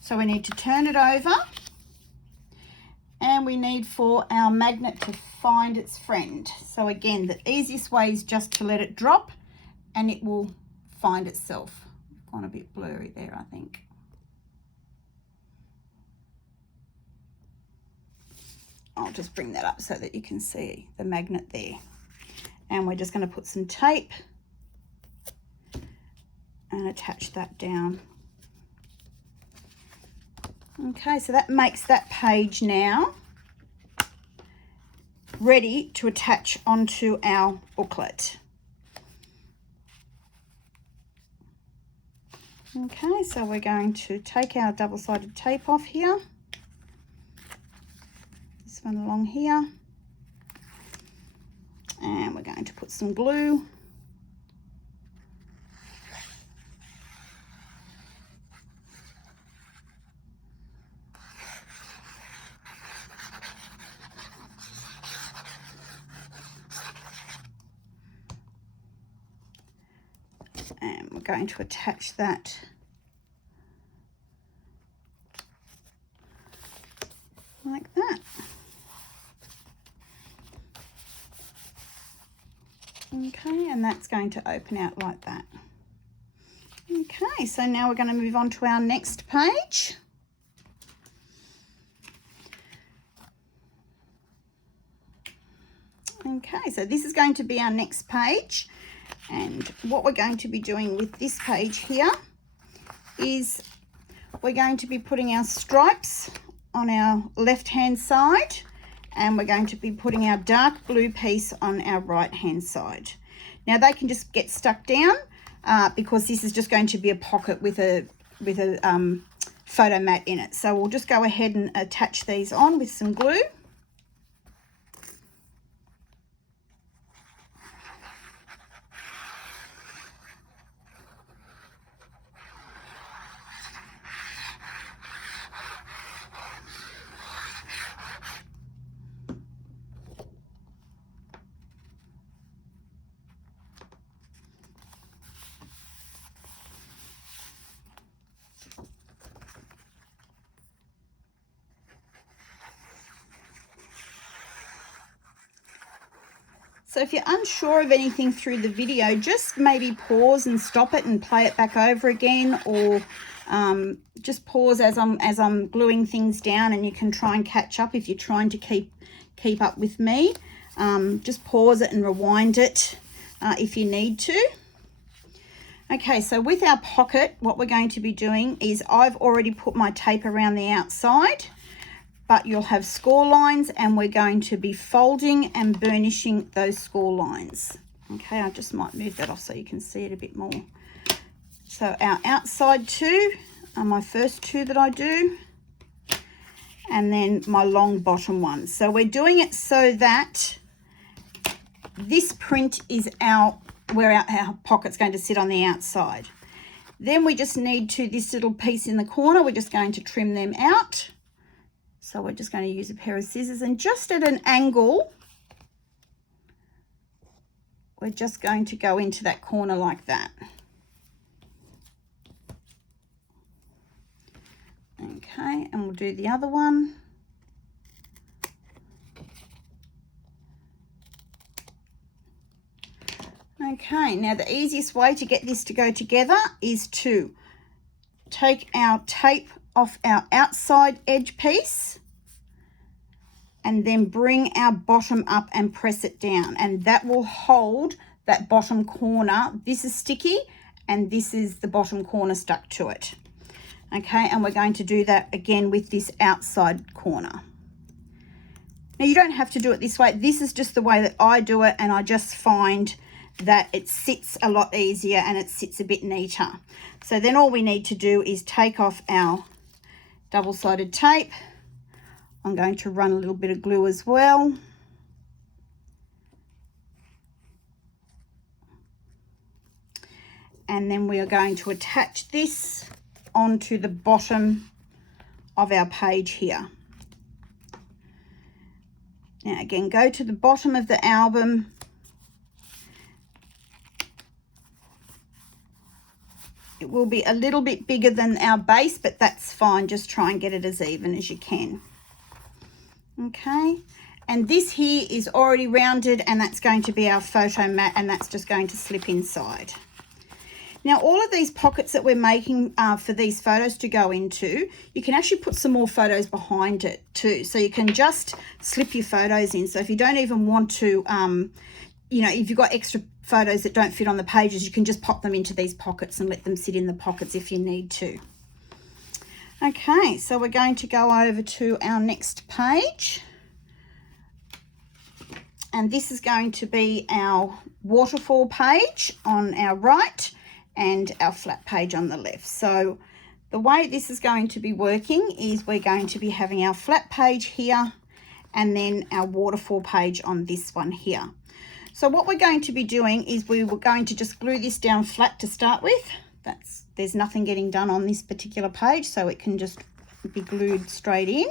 So we need to turn it over. And we need for our magnet to find its friend. So again, the easiest way is just to let it drop, and it will find itself. Gone a bit blurry there, I think. I'll just bring that up so that you can see the magnet there. And we're just going to put some tape and attach that down. Okay, so that makes that page now ready to attach onto our booklet. Okay, so we're going to take our double-sided tape off here. This one along here. And we're going to put some glue. And we're going to attach that like that. Okay, and that's going to open out like that. Okay, so now we're going to move on to our next page. Okay, so this is going to be our next page. And what we're going to be doing with this page here is we're going to be putting our stripes on our left-hand side, and we're going to be putting our dark blue piece on our right-hand side. Now they can just get stuck down because this is just going to be a pocket with a photo mat in it. So we'll just go ahead and attach these on with some glue. So if you're unsure of anything through the video, just maybe pause and stop it and play it back over again, or just pause as I'm gluing things down, and you can try and catch up if you're trying to keep up with me. Just pause it and rewind it if you need to. Okay, so with our pocket, what we're going to be doing is I've already put my tape around the outside, but you'll have score lines, and we're going to be folding and burnishing those score lines. Okay, I just might move that off so you can see it a bit more. So our outside two are my first two that I do, and then my long bottom one. So we're doing it so that this print is where our pocket's going to sit on the outside. Then we just need this little piece in the corner, we're just going to trim them out. So we're just going to use a pair of scissors, and just at an angle, we're just going to go into that corner like that. Okay, and we'll do the other one. Okay, now the easiest way to get this to go together is to take our tape off our outside edge piece and then bring our bottom up and press it down, and that will hold that bottom corner. This is sticky and this is the bottom corner stuck to it. Okay, and we're going to do that again with this outside corner. Now you don't have to do it this way. This is just the way that I do it, and I just find that it sits a lot easier and it sits a bit neater. So then all we need to do is take off our double-sided tape. I'm going to run a little bit of glue as well. And then we are going to attach this onto the bottom of our page here. Now again, go to the bottom of the album. It will be a little bit bigger than our base, but that's fine. Just try and get it as even as you can. Okay, and this here is already rounded, and that's going to be our photo mat, and that's just going to slip inside. Now, all of these pockets that we're making for these photos to go into, you can actually put some more photos behind it too. So you can just slip your photos in. So if you don't even want to, you know, if you've got extra photos that don't fit on the pages, you can just pop them into these pockets and let them sit in the pockets if you need to. Okay, so we're going to go over to our next page. And this is going to be our waterfall page on our right and our flat page on the left. So the way this is going to be working is we're going to be having our flat page here and then our waterfall page on this one here. So what we're going to be doing is we're going to just glue this down flat to start with. There's nothing getting done on this particular page, so it can just be glued straight in.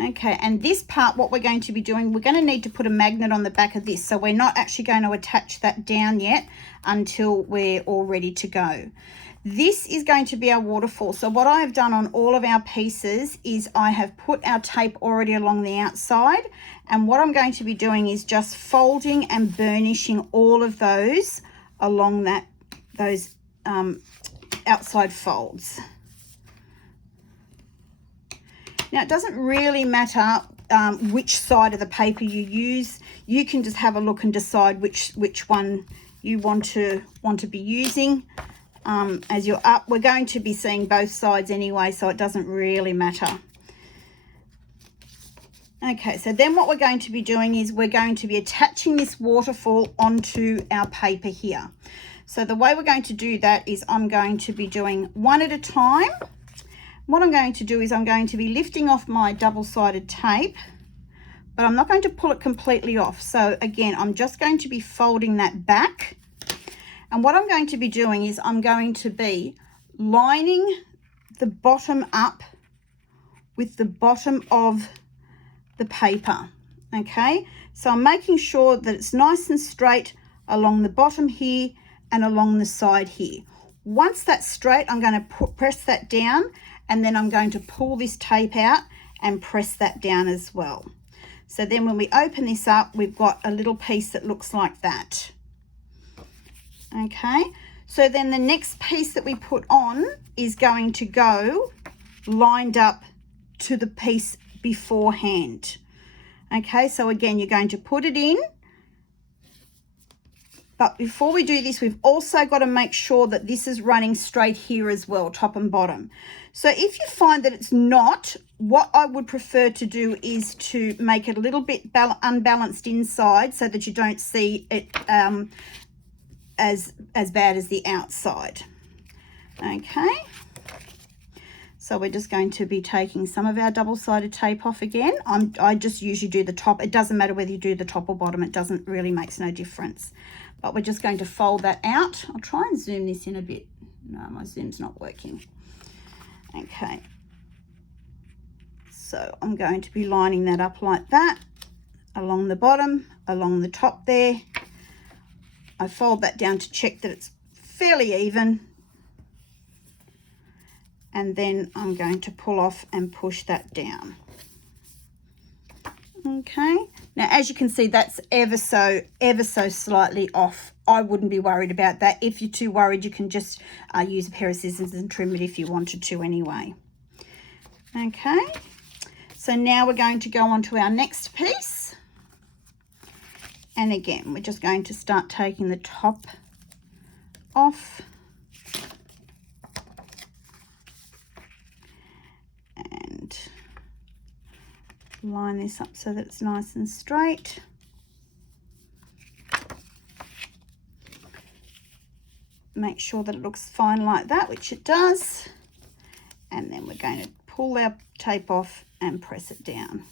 Okay, and this part, what we're going to be doing, we're going to need to put a magnet on the back of this. So we're not actually going to attach that down yet until we're all ready to go. This is going to be our waterfall. So what I have done on all of our pieces is I have put our tape already along the outside. And what I'm going to be doing is just folding and burnishing all of those along those outside folds. Now, it doesn't really matter which side of the paper you use. You can just have a look and decide which one you want to be using as you're up. We're going to be seeing both sides anyway, so it doesn't really matter. Okay, so then what we're going to be doing is we're going to be attaching this waterfall onto our paper here. So the way we're going to do that is I'm going to be doing one at a time. What I'm going to do is I'm going to be lifting off my double-sided tape, but I'm not going to pull it completely off. So again, I'm just going to be folding that back. And what I'm going to be doing is I'm going to be lining the bottom up with the bottom of the paper. Okay, so I'm making sure that it's nice and straight along the bottom here and along the side here. Once that's straight, I'm going to press that down, and then I'm going to pull this tape out and press that down as well. So then when we open this up, we've got a little piece that looks like that. Okay, so then the next piece that we put on is going to go lined up to the piece beforehand. Okay, so again, you're going to put it in. But before we do this, we've also got to make sure that this is running straight here as well, top and bottom. So if you find that it's not, what I would prefer to do is to make it a little bit unbalanced inside so that you don't see it as bad as the outside. Okay. So we're just going to be taking some of our double-sided tape off again. I just usually do the top. It doesn't matter whether you do the top or bottom. It doesn't really makes no difference. But we're just going to fold that out. I'll try and zoom this in a bit. No, my zoom's not working. Okay. So I'm going to be lining that up like that, along the bottom, along the top there. I fold that down to check that it's fairly even. And then I'm going to pull off and push that down. Okay, now as you can see, that's ever so slightly off. I wouldn't be worried about that. If you're too worried, you can just use a pair of scissors and trim it if you wanted to anyway. Okay, so now we're going to go on to our next piece. And again, we're just going to start taking the top off. And line this up so that it's nice and straight. Make sure that it looks fine like that, which it does. And then we're going to pull our tape off and press it down.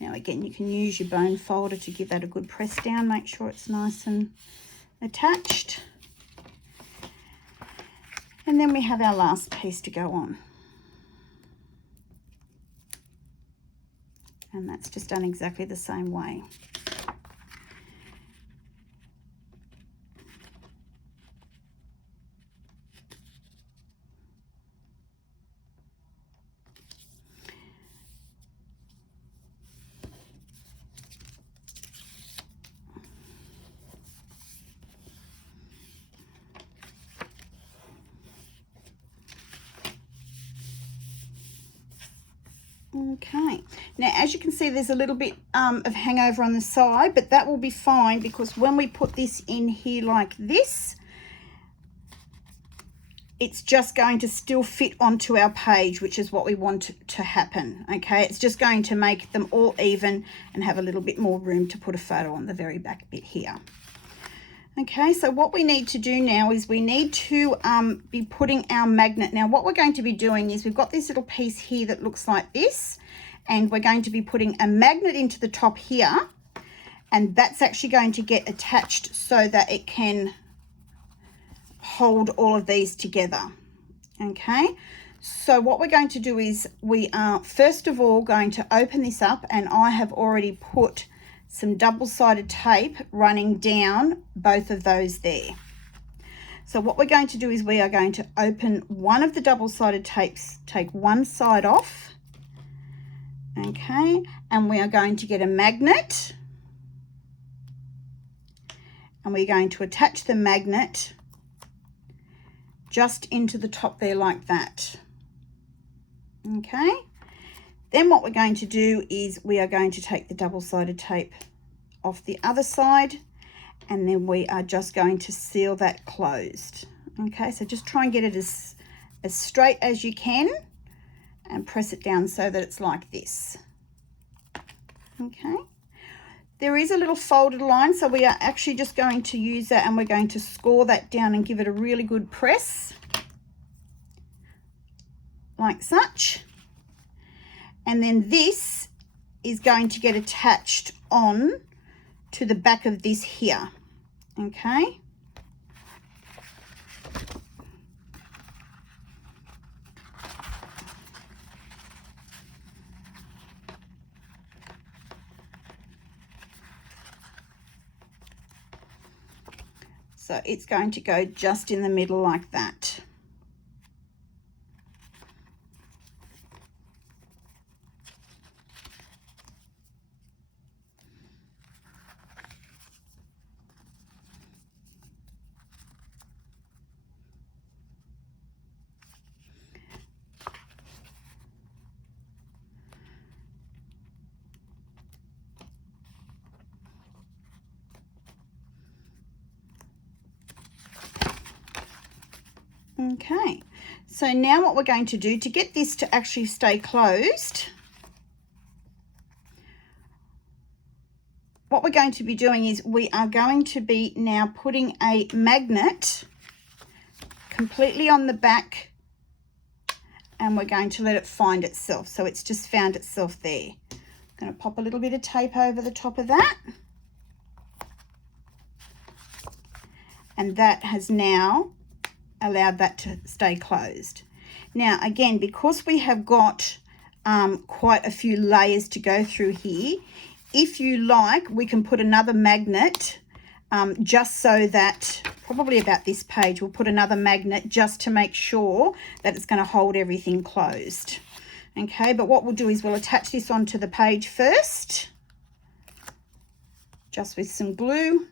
Now again, you can use your bone folder to give that a good press down. Make sure it's nice and attached. And then we have our last piece to go on. And that's just done exactly the same way. Okay, now as you can see, there's a little bit of hangover on the side, but that will be fine because when we put this in here like this, it's just going to still fit onto our page, which is what we want to happen. Okay, it's just going to make them all even and have a little bit more room to put a photo on the very back bit here. Okay, so what we need to do now is we need to be putting our magnet. Now what we're going to be doing is we've got this little piece here that looks like this, and we're going to be putting a magnet into the top here, and that's actually going to get attached so that it can hold all of these together. Okay, so what we're going to do is we are first of all going to open this up, and I have already put some double-sided tape running down both of those there. So what we're going to do is we are going to open one of the double-sided tapes, take one side off, okay, and we are going to get a magnet, and we're going to attach the magnet just into the top there like that. Okay, then what we're going to do is we are going to take the double-sided tape off the other side, and then we are just going to seal that closed. Okay, so just try and get it as straight as you can and press it down so that it's like this. Okay, there is a little folded line, so we are actually just going to use that, and we're going to score that down and give it a really good press like such. And then this is going to get attached on to the back of this here. Okay, so it's going to go just in the middle like that. Okay, so now what we're going to do to get this to actually stay closed, what we're going to be doing is we are going to be now putting a magnet completely on the back, and we're going to let it find itself. So it's just found itself there. I'm going to pop a little bit of tape over the top of that, and that has now allowed that to stay closed. Now again, because we have got quite a few layers to go through here, if you like, we can put another magnet just so that, probably about this page, we'll put another magnet just to make sure that it's going to hold everything closed. Okay, but what we'll do is we'll attach this onto the page first, just with some glue.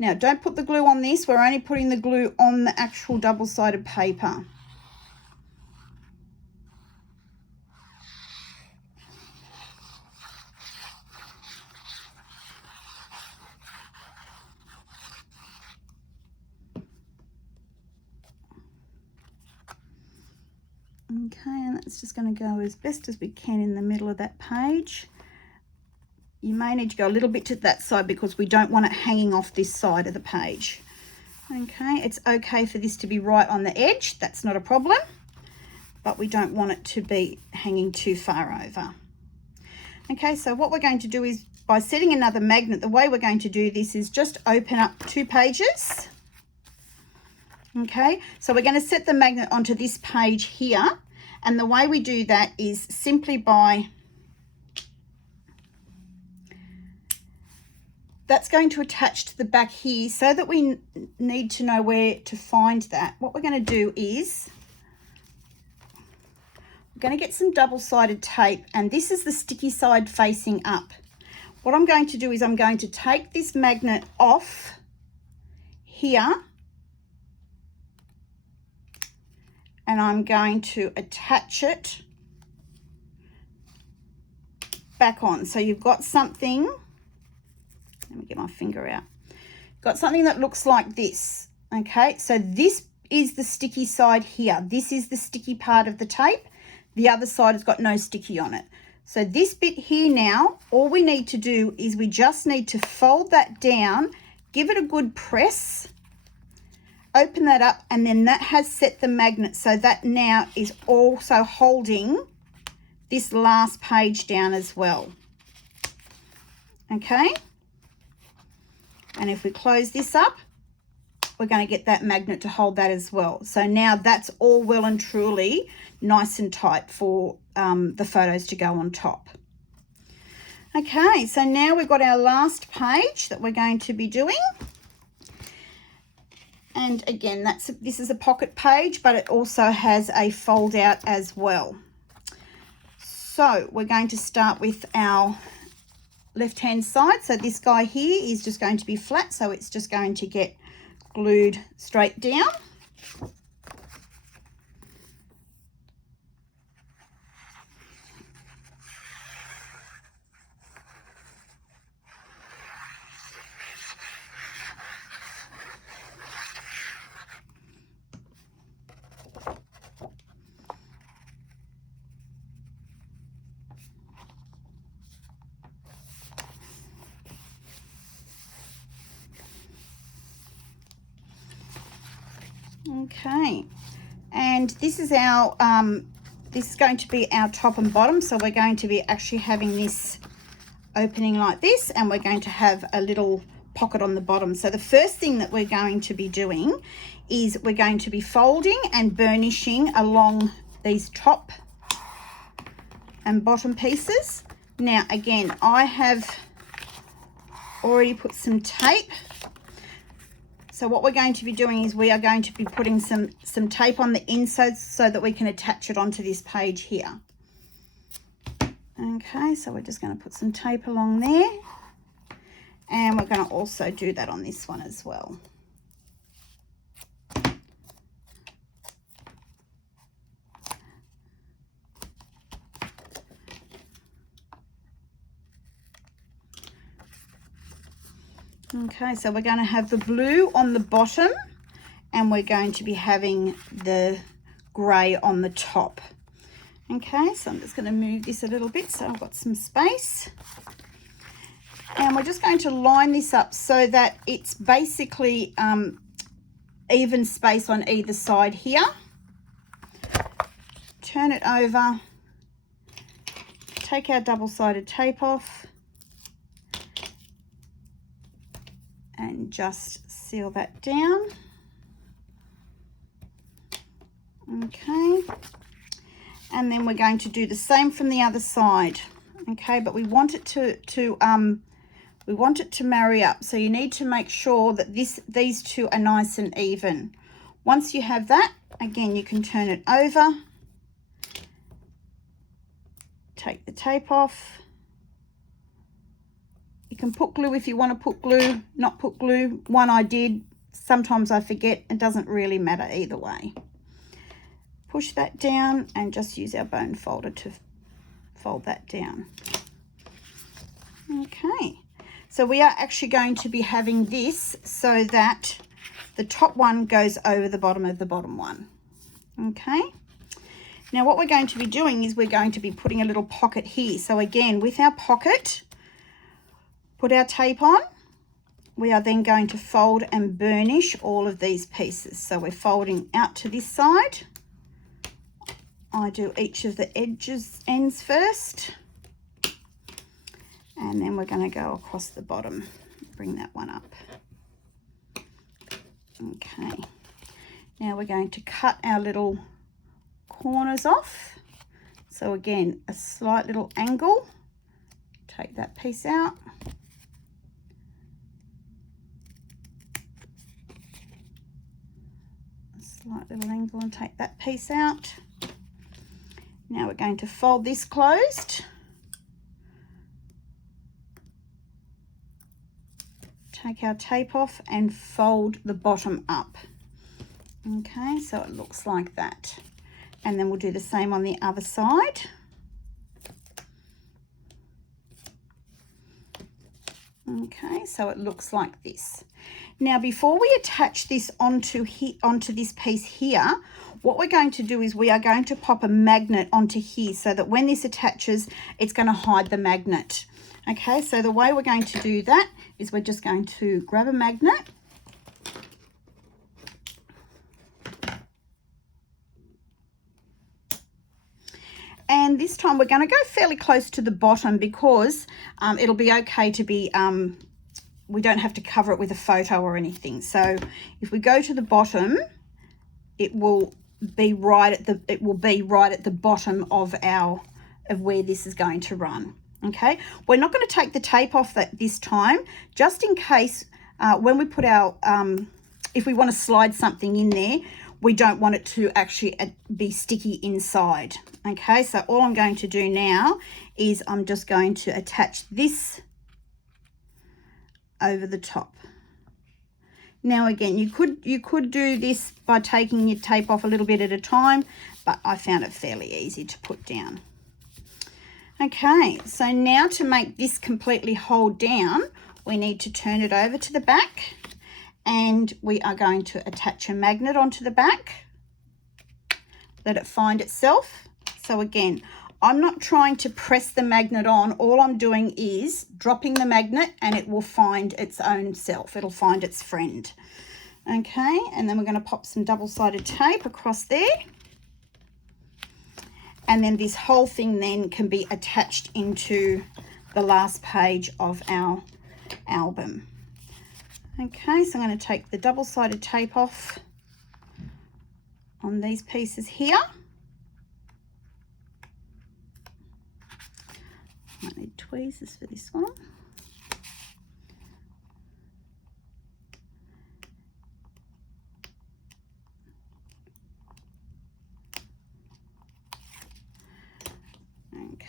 Now, don't put the glue on this. We're only putting the glue on the actual double-sided paper. Okay, and that's just going to go as best as we can in the middle of that page. You may need to go a little bit to that side because we don't want it hanging off this side of the page. Okay, it's okay for this to be right on the edge. That's not a problem, but we don't want it to be hanging too far over. Okay, so what we're going to do is, by setting another magnet, the way we're going to do this is just open up 2 pages. Okay, so we're going to set the magnet onto this page here, and the way we do that is simply by that's going to attach to the back here. So that we need to know where to find that, what we're going to do is we're going to get some double-sided tape, and this is the sticky side facing up. What I'm going to do is I'm going to take this magnet off here, and I'm going to attach it back on. So you've got something, let me get my finger out, got something that looks like this. Okay, so this is the sticky side here. This is the sticky part of the tape. The other side has got no sticky on it. So this bit here now, all we need to do is we just need to fold that down, give it a good press, open that up, and then that has set the magnet, so that now is also holding this last page down as well. Okay, and if we close this up, we're going to get that magnet to hold that as well. So now that's all well and truly nice and tight for the photos to go on top. Okay, so now we've got our last page that we're going to be doing. And again, this is a pocket page, but it also has a fold out as well. So we're going to start with our left hand side. So this guy here is just going to be flat, so it's just going to get glued straight down. Okay, and this is our this is going to be our top and bottom, so we're going to be actually having this opening like this, and we're going to have a little pocket on the bottom. So the first thing that we're going to be doing is we're going to be folding and burnishing along these top and bottom pieces. Now again, I have already put some tape. So what we're going to be doing is we are going to be putting some tape on the inside so that we can attach it onto this page here. Okay, so we're just going to put some tape along there, and we're going to also do that on this one as well. Okay, so we're going to have the blue on the bottom, and we're going to be having the grey on the top. Okay, so I'm just going to move this a little bit so I've got some space. And we're just going to line this up so that it's basically even space on either side here. Turn it over, take our double-sided tape off, and just seal that down. Okay, and then we're going to do the same from the other side. Okay, but we want it to marry up, so you need to make sure that these two are nice and even. Once you have that, again, you can turn it over, take the tape off. You can put glue if you want to put glue, not put glue. One I did, sometimes I forget. It doesn't really matter either way. Push that down and just use our bone folder to fold that down. Okay, so we are actually going to be having this so that the top one goes over the bottom of the bottom one. Okay, now what we're going to be doing is we're going to be putting a little pocket here. So again, with our pocket, put our tape on. We are then going to fold and burnish all of these pieces. So we're folding out to this side. I do each of the ends first, and then we're going to go across the bottom, bring that one up. Okay, now we're going to cut our little corners off. So again, a slight little angle, take that piece out, a slight little angle and take that piece out. Now we're going to fold this closed. Take our tape off and fold the bottom up. Okay, so it looks like that. And then we'll do the same on the other side. Okay, so it looks like this. Now, before we attach this onto this piece here, what we're going to do is we are going to pop a magnet onto here so that when this attaches, it's going to hide the magnet. Okay, so the way we're going to do that is we're just going to grab a magnet. And this time we're going to go fairly close to the bottom because it'll be okay to be, we don't have to cover it with a photo or anything. So if we go to the bottom, it will be right at the bottom of where this is going to run. Okay, we're not going to take the tape off this time, just in case when we put our, if we want to slide something in there, we don't want it to actually be sticky inside. Okay, so all I'm going to do now is I'm just going to attach this over the top. Now again, you could do this by taking your tape off a little bit at a time, but I found it fairly easy to put down. Okay, so now to make this completely hold down, we need to turn it over to the back, and we are going to attach a magnet onto the back. Let it find itself. So again, I'm not trying to press the magnet on. All I'm doing is dropping the magnet and it will find its own self. It'll find its friend. Okay, and then we're going to pop some double-sided tape across there. And then this whole thing then can be attached into the last page of our album. Okay, so I'm going to take the double-sided tape off on these pieces here. Might need tweezers for this one.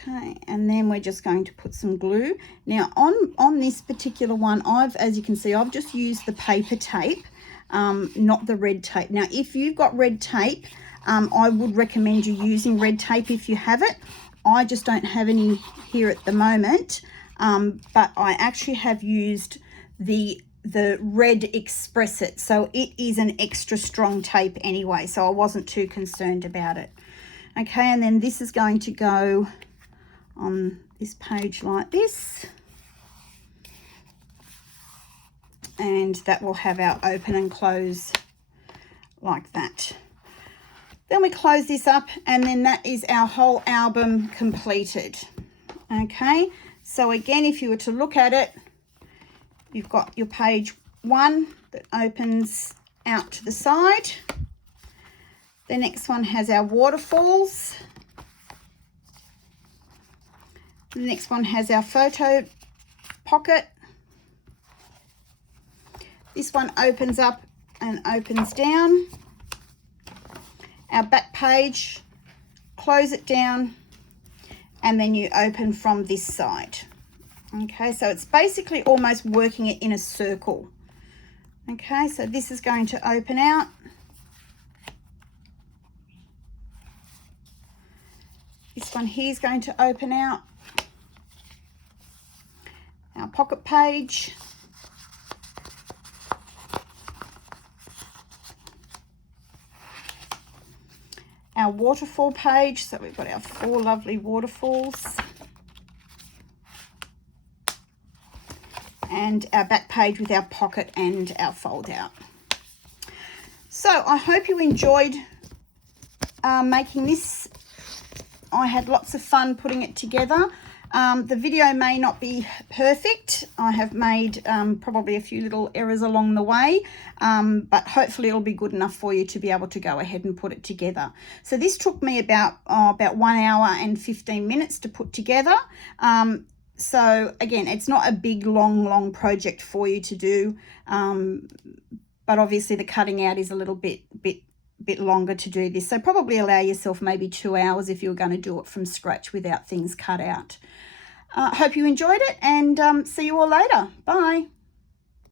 Okay, and then we're just going to put some glue. Now on this particular one, as you can see, I've just used the paper tape, not the red tape. Now, if you've got red tape, I would recommend you using red tape if you have it. I just don't have any here at the moment, but I actually have used the Red Express It, so it is an extra strong tape anyway, so I wasn't too concerned about it. Okay, and then this is going to go on this page like this, and that will have our open and close like that. Then we close this up, and then that is our whole album completed. Okay, so again, if you were to look at it, you've got your page 1 that opens out to the side. The next one has our waterfalls. The next one has our photo pocket. This one opens up and opens down. Our back page, close it down, and then you open from this side. Okay, so it's basically almost working it in a circle. Okay, so this is going to open out. This one here is going to open out. Our pocket page. Our waterfall page, so we've got our 4 lovely waterfalls. And our back page with our pocket and our fold out. So I hope you enjoyed making this. I had lots of fun putting it together. The video may not be perfect. I have made probably a few little errors along the way, but hopefully it'll be good enough for you to be able to go ahead and put it together. So this took me about 1 hour and 15 minutes to put together. So again, it's not a big, long project for you to do, but obviously the cutting out is a little bit bit longer to do this. So probably allow yourself maybe 2 hours if you're going to do it from scratch without things cut out. Hope you enjoyed it, and see you all later. Bye.